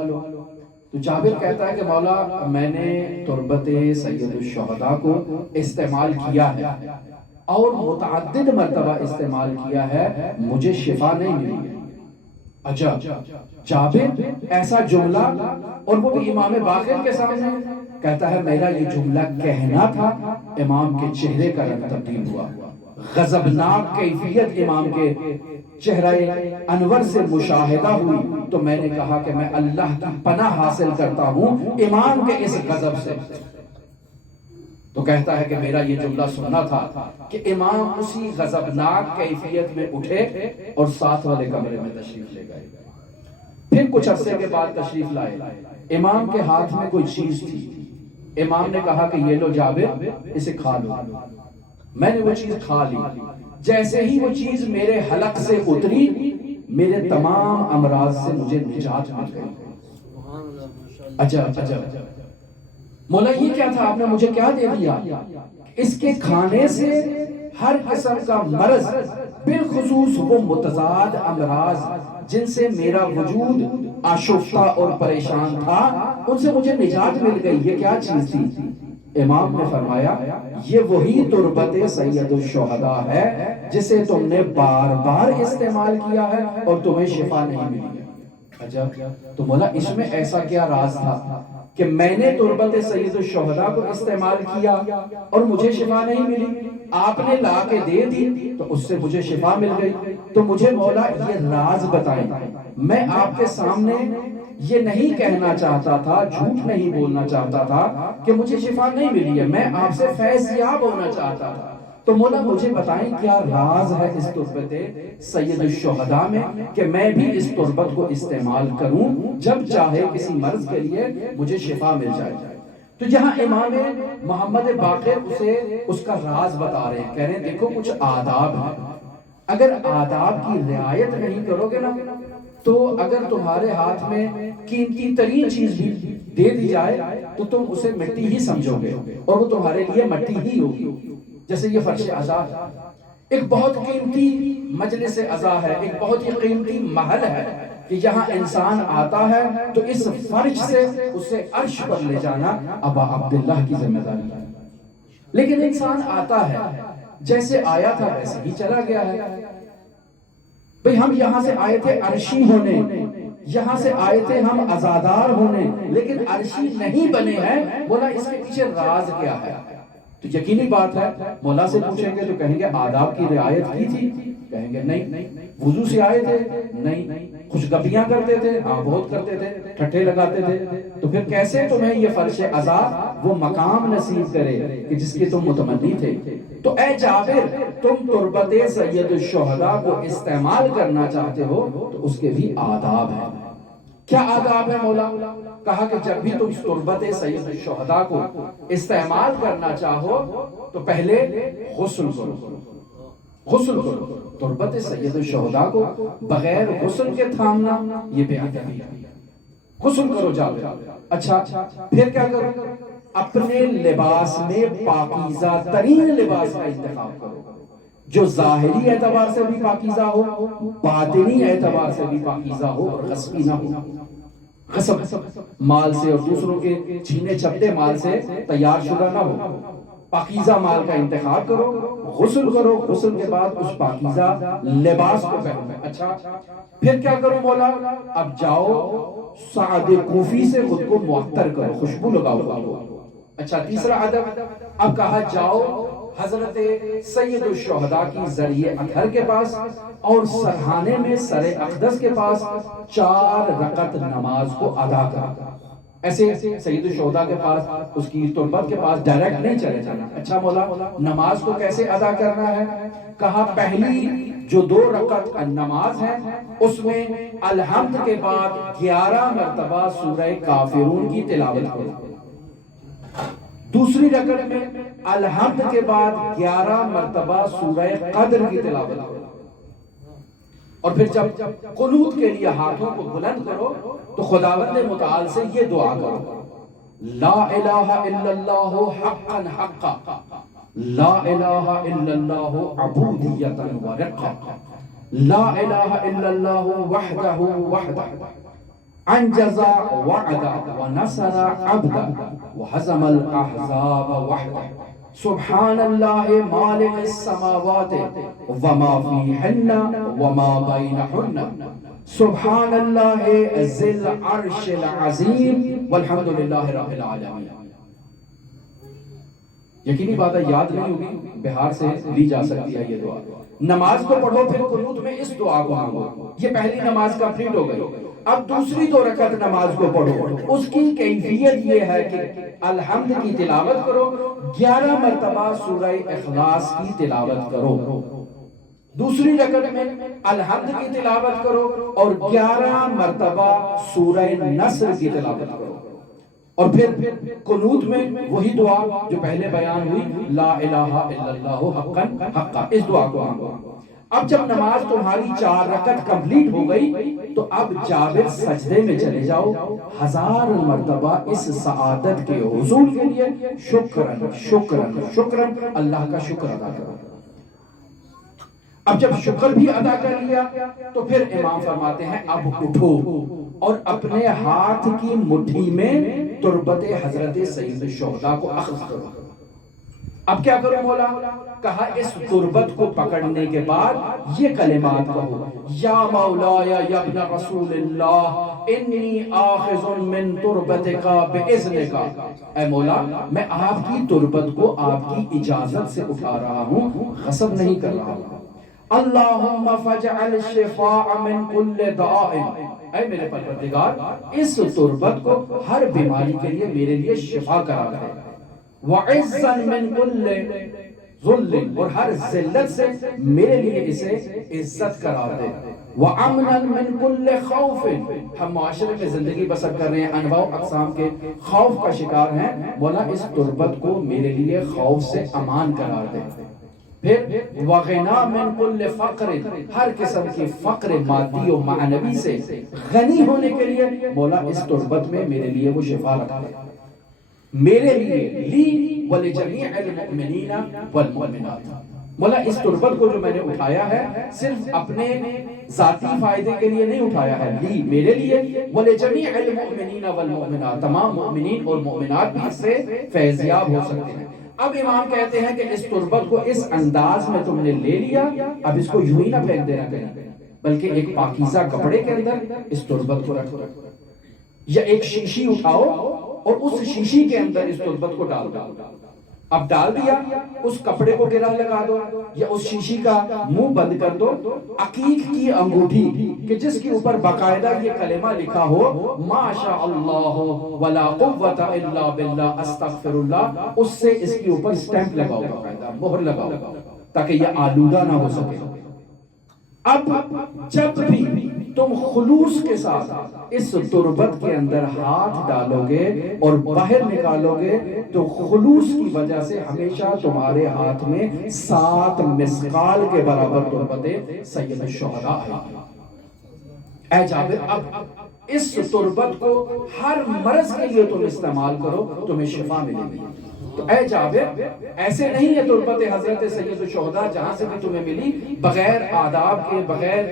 تو جابر کہتا ہے کہ مولا میں نے تربت سید الشہداء کو استعمال کیا ہے اور متعدد مرتبہ استعمال کیا ہے، مجھے شفا نہیں ملی ہے۔ اچھا جابر ایسا جملہ، اور وہ بھی امام باقر کے سامنے، کہتا ہے میرا یہ جملہ کہنا تھا، امام کے چہرے کا رنگ تبدیل ہوا، غضبناک کیفیت امام کے چہرہ انور سے مشاہدہ ہوئی، تو میں نے کہا کہ میں اللہ کی پناہ حاصل کرتا ہوں امام کے اس غضب سے۔ تو کہتا ہے کہ میرا یہ جملہ سننا تھا کہ امام اسی غضبناک کیفیت میں اٹھے اور ساتھ والے کمرے میں تشریف لے گئے۔ پھر کچھ عرصے کے بعد تشریف لائے، امام کے ہاتھ میں کوئی چیز تھی، امام نے کہا کہ یہ لو جابر اسے کھا لو، میں نے وہ چیز کھا لی، جیسے ہی وہ چیز میرے حلق سے اتری میرے تمام امراض سے مجھے نجات مل گئی۔ اچھا مولا یہ کیا تھا، آپ نے مجھے کیا دے دیا؟ اس کے کھانے سے ہر قسم کا مرض، بالخصوص وہ متضاد امراض جن سے میرا وجود آشفتہ اور پریشان تھا، ان سے مجھے نجات مل گئی۔ یہ کیا چیز تھی؟ امام نے فرمایا یہ وہی تربت سید الشہداء ہے جسے تم نے بار بار استعمال کیا ہے اور تمہیں شفا نہیں ملی۔ اچھا تو مولا اس میں ایسا کیا راز تھا کہ میں نے تربت سید الشہداء کو استعمال کیا اور مجھے شفا نہیں ملی، آپ نے لا کے دے دی تو اس سے مجھے شفا مل گئی؟ تو مجھے مولا یہ راز بتائیں، میں آپ کے سامنے یہ نہیں کہنا چاہتا تھا، جھوٹ نہیں بولنا چاہتا تھا کہ مجھے شفا نہیں ملی ہے، میں آپ سے فیضیاب ہونا چاہتا تھا، تو مولا مجھے بتائیں کیا راز ہے اس تربت سید الشہداء میں کہ میں بھی اس تربت کو استعمال کروں، جب چاہے کسی مرض کے لیے مجھے شفا مل جائے۔ تو یہاں امام محمد باقر اسے اس کا راز بتا رہے ہیں، کہہ رہے ہیں دیکھو کچھ آداب ہیں، اگر آداب کی رعایت نہیں کرو گے نا تو اگر تمہارے ہاتھ میں قیمتی ترین چیز بھی دے دی جائے تو تم اسے مٹی ہی سمجھو گے اور وہ تمہارے لیے مٹی ہی ہوگی۔ جیسے یہ فرش عزا ایک بہت قیمتی مجلس عزا ہے، ایک بہت ہی قیمتی محل ہے، کہ یہاں انسان آتا ہے تو اس فرش سے اسے عرش پر لے جانا ابا عبداللہ کی ذمہ داری ہے. لیکن انسان آتا ہے جیسے آیا تھا ویسے ہی چلا گیا ہے. بھئی ہم یہاں سے آئے تھے عرشی ہونے، یہاں سے آئے تھے ہم عزادار ہونے، لیکن عرشی نہیں بنے ہیں. بولا اس کے پیچھے راز کیا ہے؟ تو یقینی بات ہے مولا سے پوچھیں گے تو کہیں گے آداب کی رعایت کی تھی، کہیں گے نہیں. وضو سے آئے تھے؟ نہیں. خوش گپیاں کرتے تھے؟ ہاں بہت کرتے تھے. ٹھٹھے لگاتے تھے؟ تو پھر کیسے تمہیں یہ فرش عذاب وہ مقام نصیب کرے کہ جس کی تم متمنی تھے؟ تو اے جابر تم تربت سید الشہداء کو استعمال کرنا چاہتے ہو تو اس کے بھی آداب ہیں. کیا آداب ہے مولا؟ کہا کہ جب بھی تم تربت سید الشہداء کو استعمال کرنا چاہو تو پہلے غسل کرو. غسل کرو. تربت سید الشہداء کو بغیر غسل کے تھامنا یہ بے ادبی ہے. غسل کرو جابر. اچھا پھر کیا کرو؟ اپنے لباس میں پاکیزہ ترین لباس کا انتخاب کرو جو ظاہری اعتبار سے بھی پاکیزہ ہو، باطنی اعتبار سے بھی پاکیزہ ہو اور غصبی نہ ہو. غصب مال سے اور دوسروں کے چھینے چھپتے مال سے تیار شدہ نہ ہو. پاکیزہ مال کا انتخاب کرو، غسل کرو، غسل کے بعد اس پاکیزہ لباس کو پہنو. اچھا پھر کیا کرو مولا؟ اب جاؤ سعد کوفی سے خود کو معطر کرو، خوشبو لگاؤ. اچھا تیسرا ادب. اب کہا جاؤ حضرت سید الشہداء کی ذریعہ اطہر کے پاس اور سرحانے میں سر اقدس کے پاس 4 رکعت نماز کو ادا کرو. ایسے سید الشہداء کے پاس اس کی تربت کے پاس ڈائریکٹ نہیں چلے جانا. اچھا مولا نماز کو کیسے ادا کرنا ہے؟ کہا پہلی جو 2 رکعت نماز ہے اس میں الحمد کے بعد 11 مرتبہ سورہ کافرون کی تلاوت کرو. دوسری رکعت میں الحمد کے بعد 11 مرتبہ سورہ قدر کی تلاوت کرو. اور پھر جب قنوت کے لیے ہاتھوں کو بلند کرو تو خداوند متعال سے یہ دعا کرو: لا الہ الا اللہ حقا حقا، لا الہ الا اللہ عبودیتا و رقا، لا الہ الا اللہ وحدہ وحدہ انجز وعدا ونصر عبدا وحزم الاحزاب وحدہ، سبحان اللہ مالک السماوات وما فیہن وما بینہن، سبحان اللہ ذی العرش العظیم والحمد للہ رب العالمین. یقینی بات ہے یاد نہیں ہوگی، بہار سے لی جا سکتی ہے یہ دعا. نماز کو پڑھو پھر قنوت میں اس دعا کو مانگو. یہ پہلی نماز کمپلیٹ ہو گئی. اب دوسری 2 رکعت نماز کو پڑھو. اس کی کیفیت یہ ہے کہ الحمد کی تلاوت کرو، 11 مرتبہ سورہ اخلاص کی تلاوت کرو. دوسری رکعت میں الحمد کی تلاوت کرو اور 11 مرتبہ سورہ نصر کی تلاوت کرو. اور پھر قنوت میں وہی دعا جو پہلے بیان ہوئی، لا الہ الا اللہ حقا حقا، اس دعا کو مانگو. اب جب نماز تمہاری 4 رکعت کمپلیٹ ہو گئی تو اب جابر سجدے میں چلے جاؤ. 1000 مرتبہ اس سعادت کے حصول کے لیے شکرن شکرن شکرن اللہ کا شکر ادا کرو. اب جب شکر بھی ادا کر لیا تو پھر امام فرماتے ہیں اب اٹھو اور اپنے ہاتھ کی مٹھی میں تربت حضرت سید الشہداء کو اخذ کرو. اب کیا کرو مولا؟ کہا اس تربت کو پکڑنے کے بعد یہ کلمات کہو: یا مولایا یا ابن رسول اللہ انی آخذ من تربتک باذنک. اے مولا میں آپ کی تربت کو آپ کی اجازت سے اٹھا رہا ہوں، غصب نہیں کر رہا ہوں. اللہم فجعل شفاء من کل داء. اے میرے پروردگار اس تربت کو ہر بیماری کے لیے میرے لیے شفا قرار دے. وعزا من کل ذل، اور ہر ذلت سے میرے لیے اسے عزت قرار دے. وامنا من کل خوف، ہم معاشرے میں زندگی بسر کر رہے ہیں، انواع اقسام کے خوف کا شکار ہیں، مولا اس تربت کو میرے لیے خوف سے امان قرار دے. پھر وغنا من کل فقر، ہر قسم کے فقر مادی و معنوی سے غنی ہونے کے لیے مولا اس تربت میں میرے لیے وہ شفا رکھا ہے. میرے لیے لی ولجمیع المؤمنین والمؤمنات. مولا اس تربت کو جو میں نے اٹھایا ہے صرف اپنے ذاتی فائدے کے لیے نہیں اٹھایا ہے، لی میرے لیے، وَلِجَمِيعِ الْمُؤْمِنِينَ وَالْمُؤْمِنَاتِ، تمام مؤمنین اور مؤمنات بھی اس سے فیضیاب ہو سکتے ہیں۔ اب امام کہتے ہیں کہ اس تربت کو اس انداز میں تم نے لے لیا، اب اس کو یوں ہی نہ پھینک دینا کہیں، بلکہ ایک پاکیزہ کپڑے کے اندر اس تربت کو رکھ دو، یا ایک شیشی اٹھاؤ اور اس شیشی کے اندر اس تربت کو ڈال دو۔ اب ڈال دیا، اس کپڑے کو گرہ لگا دو یا اس شیشی کا منہ بند کر دو، عقیق کی انگوٹھی کہ جس کے اوپر باقاعدہ یہ کلمہ لکھا ہو ما شاء اللہ ولا قوت الا باللہ استغفر اللہ، اس سے اس کے اوپر سٹیمپ لگاؤ، باقاعدہ مہر لگاؤ تاکہ یہ آلودہ نہ ہو سکے۔ اب جب بھی تم خلوص کے ساتھ اس تربت کے اندر ہاتھ ڈالو گے اور باہر نکالو گے تو خلوص کی وجہ سے ہمیشہ تمہارے ہاتھ میں 7 مسقال کے برابر تربت سید الشہداء آئے گی۔ اے جابر، اب اس تربت کو ہر مرض کے لیے تم استعمال کرو، تمہیں شفا ملے گی۔ تو اے جابر، ایسے نہیں ہے تربت حضرت سید الشہداء جہاں سے بھی تمہیں ملی بغیر آداب کے، بغیر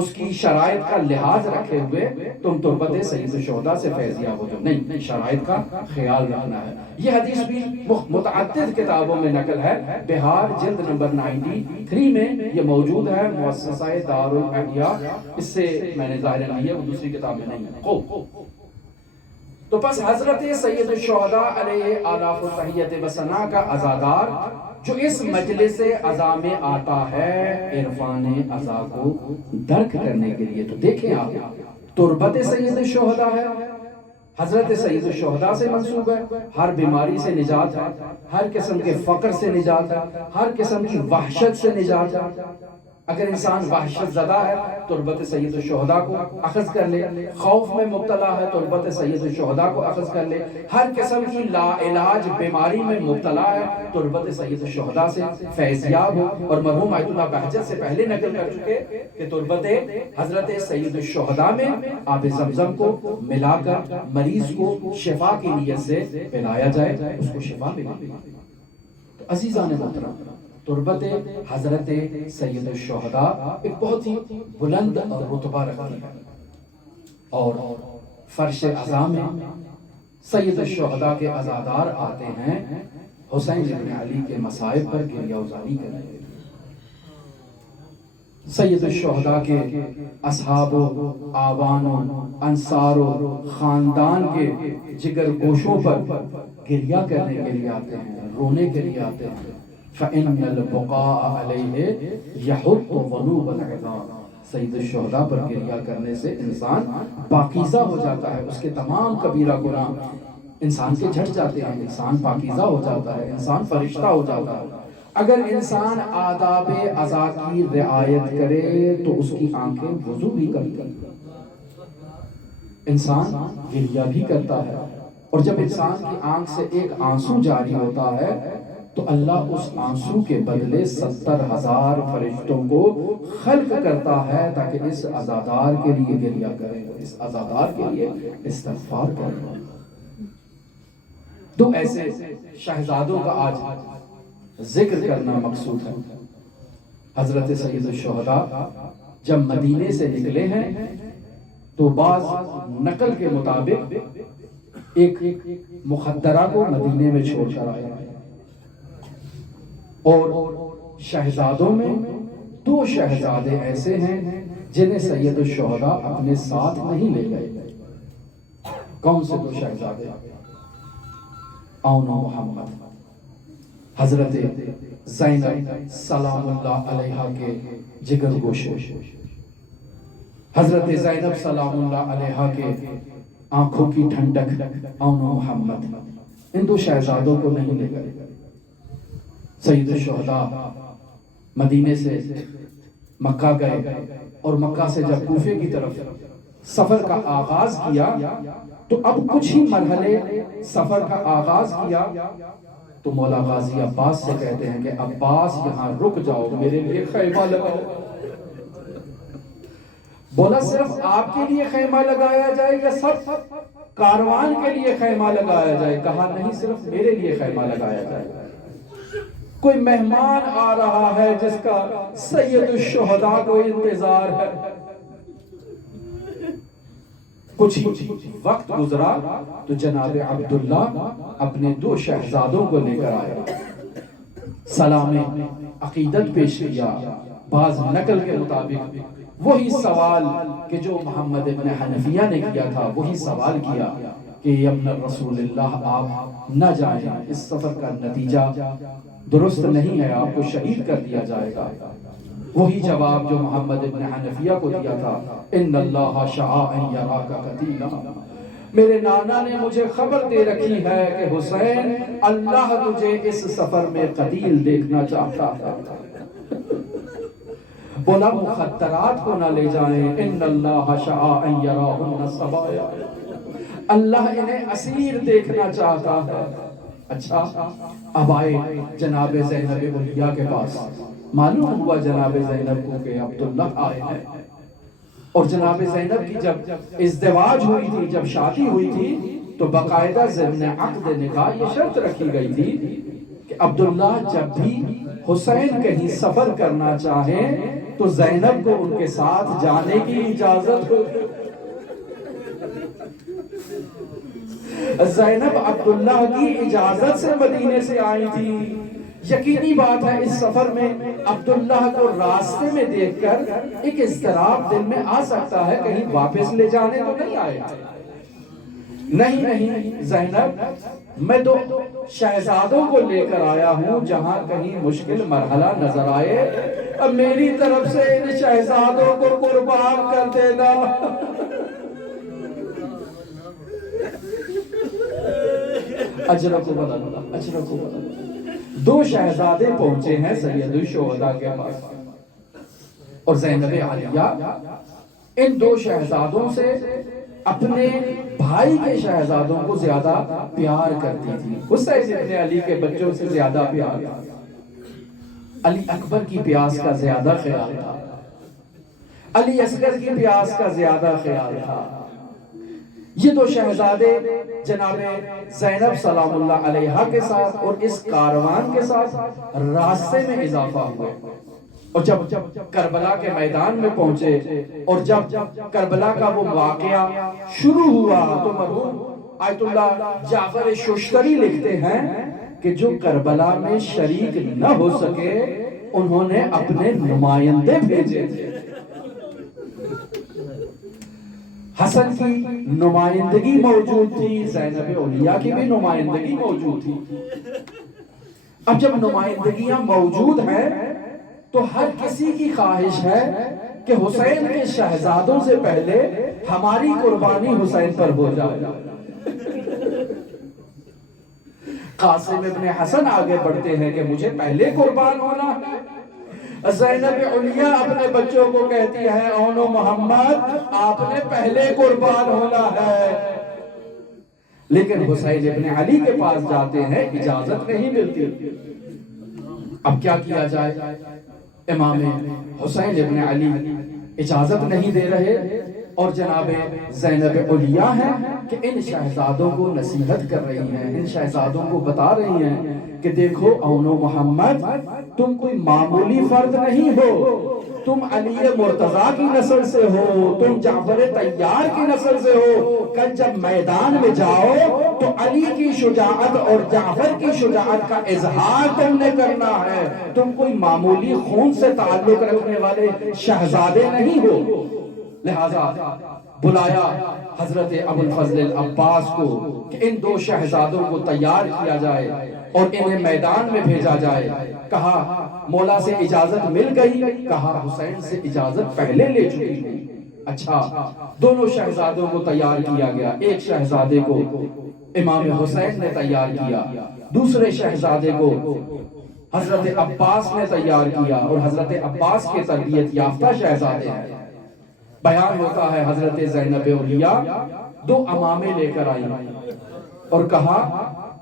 اس کی شرائط کا لحاظ رکھے ہوئے تم تربت سید الشہداء سے فیضیاب ہو جاؤ، نہیں، شرائط کا خیال رکھنا ہے۔ یہ حدیث بھی متعدد کتابوں میں نقل ہے، بہار جلد نمبر 93 میں یہ موجود ہے، مؤسسہ دار الاحیاء، اس سے میں نے ظاہر نہیں ہے، وہ دوسری کتاب میں نہیں ہے۔ تو پس حضرت سید الشہداء علیہ آلاف التحیت و ثنا کا عزادار جو اس مجلس عزا میں آتا ہے عرفان عزا کو درک کرنے کے لیے، تو دیکھیں آپ، تربت سید الشہداء ہے، حضرت سید الشہداء سے منسوب ہے، ہر بیماری سے نجات ہے، ہر قسم کے فقر سے نجات ہے، ہر قسم کی وحشت سے نجات ہے۔ اگر انسان وحشت زدہ ہے تربت سید الشہداء کو اخذ کر لے، خوف میں مبتلا ہے تربت سید الشہداء کو اخذ کر لے، ہر قسم کی لا علاج بیماری میں مبتلا ہے تربت سید الشہداء سے فیضیاب ہو۔ اور مرحوم آیت اللہ بہجت سے پہلے نقل کر چکے کہ تربت حضرت سید الشہداء میں آب زمزم کو ملا کر مریض کو شفا کی نیت سے پلایا جائے، اس کو شفا ملے۔ تو عزیزان محترم، تربت حضرت سید الشہداء ایک بہت ہی بلند رتبہ رکھتی ہے، اور فرش عزا میں سید الشہداء کے عزادار آتے ہیں حسین بن علی کے مصائب پر گریہ وزاری کرنے۔ سید الشہداء کے اصحاب و آوان و انصار و خاندان کے جگر گوشوں پر گریہ کرنے کے لیے آتے ہیں، رونے کے لیے آتے ہیں۔ فَإِنَّ الْبُقَاءَ عَلَيْهِ يَحُطُّ ظُنُوبَ الْعِظَامِ، سید الشہداء پر گریہ کرنے سے انسان پاکیزہ ہو جاتا ہے، اس کے تمام کبیرہ گناہ انسان کے جھٹ جاتے ہیں، انسان پاکیزہ ہو جاتا ہے، انسان فرشتہ ہو جاتا ہے۔ اگر انسان آداب عزا کی رعایت کرے تو اس کی آنکھیں وضو بھی کرتی ہیں، انسان گریہ بھی کرتا ہے، اور جب انسان کی آنکھ سے ایک آنسو جاری ہوتا ہے تو اللہ اس آنسو کے بدلے 70,000 فرشتوں کو خلق کرتا ہے تاکہ اس عزادار کے لیے گریہ کریں، اس عزادار کے لیے استغفار کریں۔ تو ایسے شہزادوں کا آج ذکر کرنا مقصود ہے۔ حضرت سید الشہداء جب مدینے سے نکلے ہیں تو بعض نقل کے مطابق ایک مخدرہ کو مدینے میں چھوڑ کر آئے، اور شہزادوں میں 2 شہزادے ایسے ہیں جنہیں سید الشہداء اپنے ساتھ نہیں لے گئے۔ کون سے 2 شہزادے؟ آون و محمد، حضرت زینب سلام اللہ علیہا کے جگر گوشے، حضرت زینب سلام اللہ علیہا کے آنکھوں کی ٹھنڈک آون و محمد، ان 2 شہزادوں کو نہیں لے گئے۔ سید الشہداء مدینے سے مکہ گئے، اور مکہ سے جب کوفے کی طرف سفر کا آغاز کیا تو اب کچھ ہی مرحلے سفر کا آغاز کیا تو مولا غازی عباس سے کہتے ہیں کہ عباس یہاں رک جاؤ، میرے لیے خیمہ لگاؤ۔ بولا صرف آپ کے لیے خیمہ لگایا جائے یا سب کاروان کے لیے خیمہ لگایا جائے؟ کہا نہیں، صرف میرے لیے خیمہ لگایا جائے۔ کوئی مہمان آ رہا ہے جس کا سید الشہداء کو انتظار ہے. کچھ وقت گزرا تو جناب عبداللہ اپنے 2 شہزادوں کو لے کر آیا. سلام عقیدت پیش کیا. بعض نقل کے مطابق وہی سوال کہ جو محمد ابن حنفیہ نے کیا تھا وہی سوال کیا کہ ابن رسول اللہ آپ نہ جائیں، اس سفر کا نتیجہ درست نہیں ہے، آپ کو شہید کر دیا جائے گا. وہی جواب جو محمد ابن حنفیہ کو دیا تھا، ان اللہ شاء ان یراک قتیلا، میرے نانا نے مجھے خبر دے رکھی ہے کہ حسین اللہ تجھے اس سفر میں قتیل دیکھنا چاہتا ہے. بولا مخدرات کو نہ لے جائیں، ان اللہ شاء ان یراہن سبایا، اللہ انہیں اسیر دیکھنا چاہتا ہے. اچھا اب آئے جناب زینب علیہ کے پاس. معلوم ہوا جناب زینب کو کہ عبداللہ آئے ہیں، اور جناب زینب کی جب ازدواج ہوئی تھی، جب شادی ہوئی تھی، تو باقاعدہ ضمن عقد نکاح یہ شرط رکھی گئی تھی کہ عبداللہ جب بھی حسین کہیں سفر کرنا چاہیں تو زینب کو ان کے ساتھ جانے کی اجازت ہو. زینب عبداللہ کی اجازت سے مدینے سے آئی تھی. یقینی بات ہے اس سفر میں عبداللہ کو راستے میں دیکھ کر ایک اضطراب دل میں آ سکتا ہے، کہیں واپس لے جانے تو نہیں آئے. نہیں زینب، میں 2 شہزادوں کو لے کر آیا ہوں، جہاں کہیں مشکل مرحلہ نظر آئے اب میری طرف سے ان شہزادوں کو قربان کر دینا. اجرکم اللہ، اجرکم اللہ. 2 شہزادے پہنچے ہیں سید الشہداء کے پاس، اور زینب عالیہ ان 2 شہزادوں سے اپنے بھائی کے شہزادوں کو زیادہ پیار کرتی تھی. حسین ابن علی کے بچوں سے زیادہ پیار تھا. علی اکبر کی پیاس کا زیادہ خیال تھا، علی اصغر کی پیاس کا زیادہ خیال تھا. یہ 2 شہزادے جناب زینب سلام اللہ علیہا کے ساتھ اور اس کاروان کے ساتھ راستے میں اضافہ ہوئے، اور جب کربلا کے میدان میں پہنچے اور جب کربلا کا وہ واقعہ شروع ہوا تو مرحوم آیت اللہ جعفر ششتری لکھتے ہیں کہ جو کربلا میں شریک نہ ہو سکے انہوں نے اپنے نمائندے بھیجے تھے. حسن کی نمائندگی موجود تھی، زینب علیہ کی بھی نمائندگی موجود تھی. اب جب نمائندگیاں موجود ہیں تو ہر کسی کی خواہش ہے کہ حسین کے شہزادوں سے پہلے ہماری قربانی حسین پر ہو جائے. قاسم ابن حسن آگے بڑھتے ہیں کہ مجھے پہلے قربان ہونا ہے. زینب علیہ اپنے بچوں کو کہتی ہے اونو محمد آپ نے پہلے قربان ہونا ہے. لیکن حسین ابن علی کے پاس جاتے ہیں، اجازت نہیں ملتی. اب کیا کیا جائے؟ امام حسین ابن علی اجازت نہیں دے رہے، اور جناب زینب علیہ ہیں کہ ان شہزادوں کو نصیحت کر رہی ہیں، ان شہزادوں کو بتا رہی ہیں کہ دیکھو اونو محمد تم کوئی معمولی فرد نہیں ہو، تم علی مرتضیٰ کی نسل سے ہو، تم جعفر طیار کی نسل سے ہو. کل جب میدان میں جاؤ تو علی کی شجاعت اور جعفر کی شجاعت کا اظہار تم نے کرنا ہے، تم کوئی معمولی خون سے تعلق رکھنے والے شہزادے نہیں ہو. لہذا بلایا حضرت ابو الفضل العباس کو کہ ان 2 شہزادوں کو تیار کیا جائے اور انہیں میدان میں بھیجا جائے. کہا مولا سے اجازت مل گئی، کہا حسین سے اجازت پہلے لے چکی ہوں. اچھا دونوں شہزادوں کو تیار کیا گیا. ایک شہزادے کو امام حسین نے تیار کیا، دوسرے شہزادے کو حضرت عباس نے تیار کیا، اور حضرت عباس کے تربیت یافتہ شہزادے ہیں. بیان ہوتا ہے حضرت زینب علیہ 2 امامے لے کر آئی اور کہا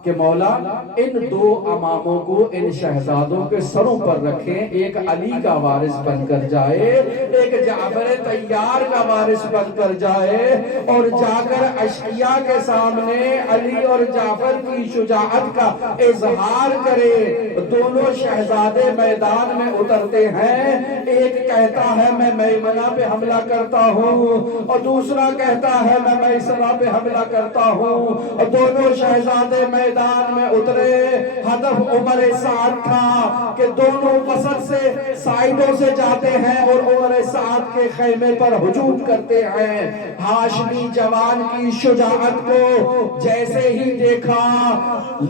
کہ مولا ان 2 اماموں کو ان شہزادوں کے سروں پر رکھیں، ایک علی کا وارث بن کر جائے، ایک جعفر طیار کا وارث بن کر جائے، اور جا کر اشقیاء کے سامنے علی اور جعفر کی شجاعت کا اظہار کرے. دونوں شہزادے میدان میں اترتے ہیں. ایک کہتا ہے میں میمنہ پہ حملہ کرتا ہوں اور دوسرا کہتا ہے میں میسرہ پہ حملہ کرتا ہوں. اور دونوں شہزادے میدان میں اترے. ہدف عمر سعد تھا کہ دونوں وسط سے سائیڈوں سے جاتے ہیں اور عمر سعد کے خیمے پر ہجوم کرتے ہیں. ہاشمی جوان کی شجاعت کو جیسے ہی دیکھا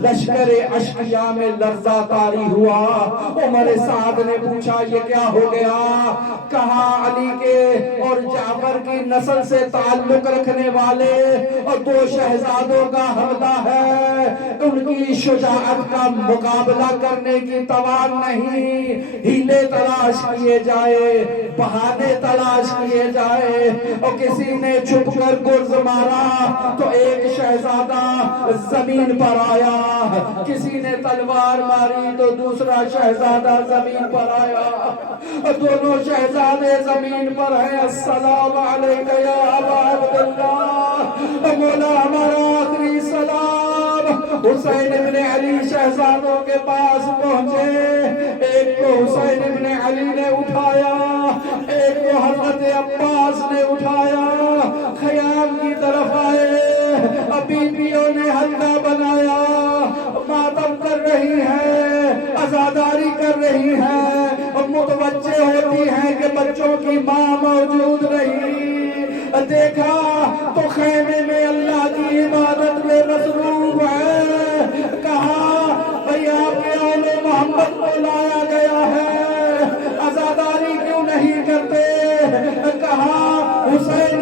لشکر اشقیاء میں لرزہ طاری ہوا. عمر سعد نے پوچھا یہ کیا ہو گیا؟ کہا علی کے اور جعفر کی نسل سے تعلق رکھنے والے اور دو شہزادوں کا حملہ ہے. ان کی شجاعت کا مقابلہ کرنے کی توان نہیں. ہیلے تلاش کیے جائے, بہانے تلاش کیے جائے. اور کسی نے چھپ کر گرز مارا تو ایک شہزادہ زمین پر آیا, کسی نے تلوار ماری تو دوسرا شہزادہ زمین پر آیا. دونوں شہزادے زمین پر ہیں. السلام علیکم یا ابا عبداللہ, مولا ہمارا آخری سلام. حسین ابن علی شہزادوں کے پاس پہنچے. ایک کو حسین ابن علی نے اٹھایا, ایک کو حضرت عباس نے اٹھایا. خیام کی طرف آئے. بیویوں نے حلقہ بنایا, ماتم کر رہی ہیں, عزاداری کر رہی ہیں, اور متوجہ ہوتی ہیں کہ بچوں کی ماں موجود نہیں. دیکھا تو خیمے میں اللہ کی عبادت میں مصروف ہے. کہا بھئی آپ کے آل محمد کو لایا گیا ہے, عزاداری کیوں نہیں کرتے؟ کہا حسین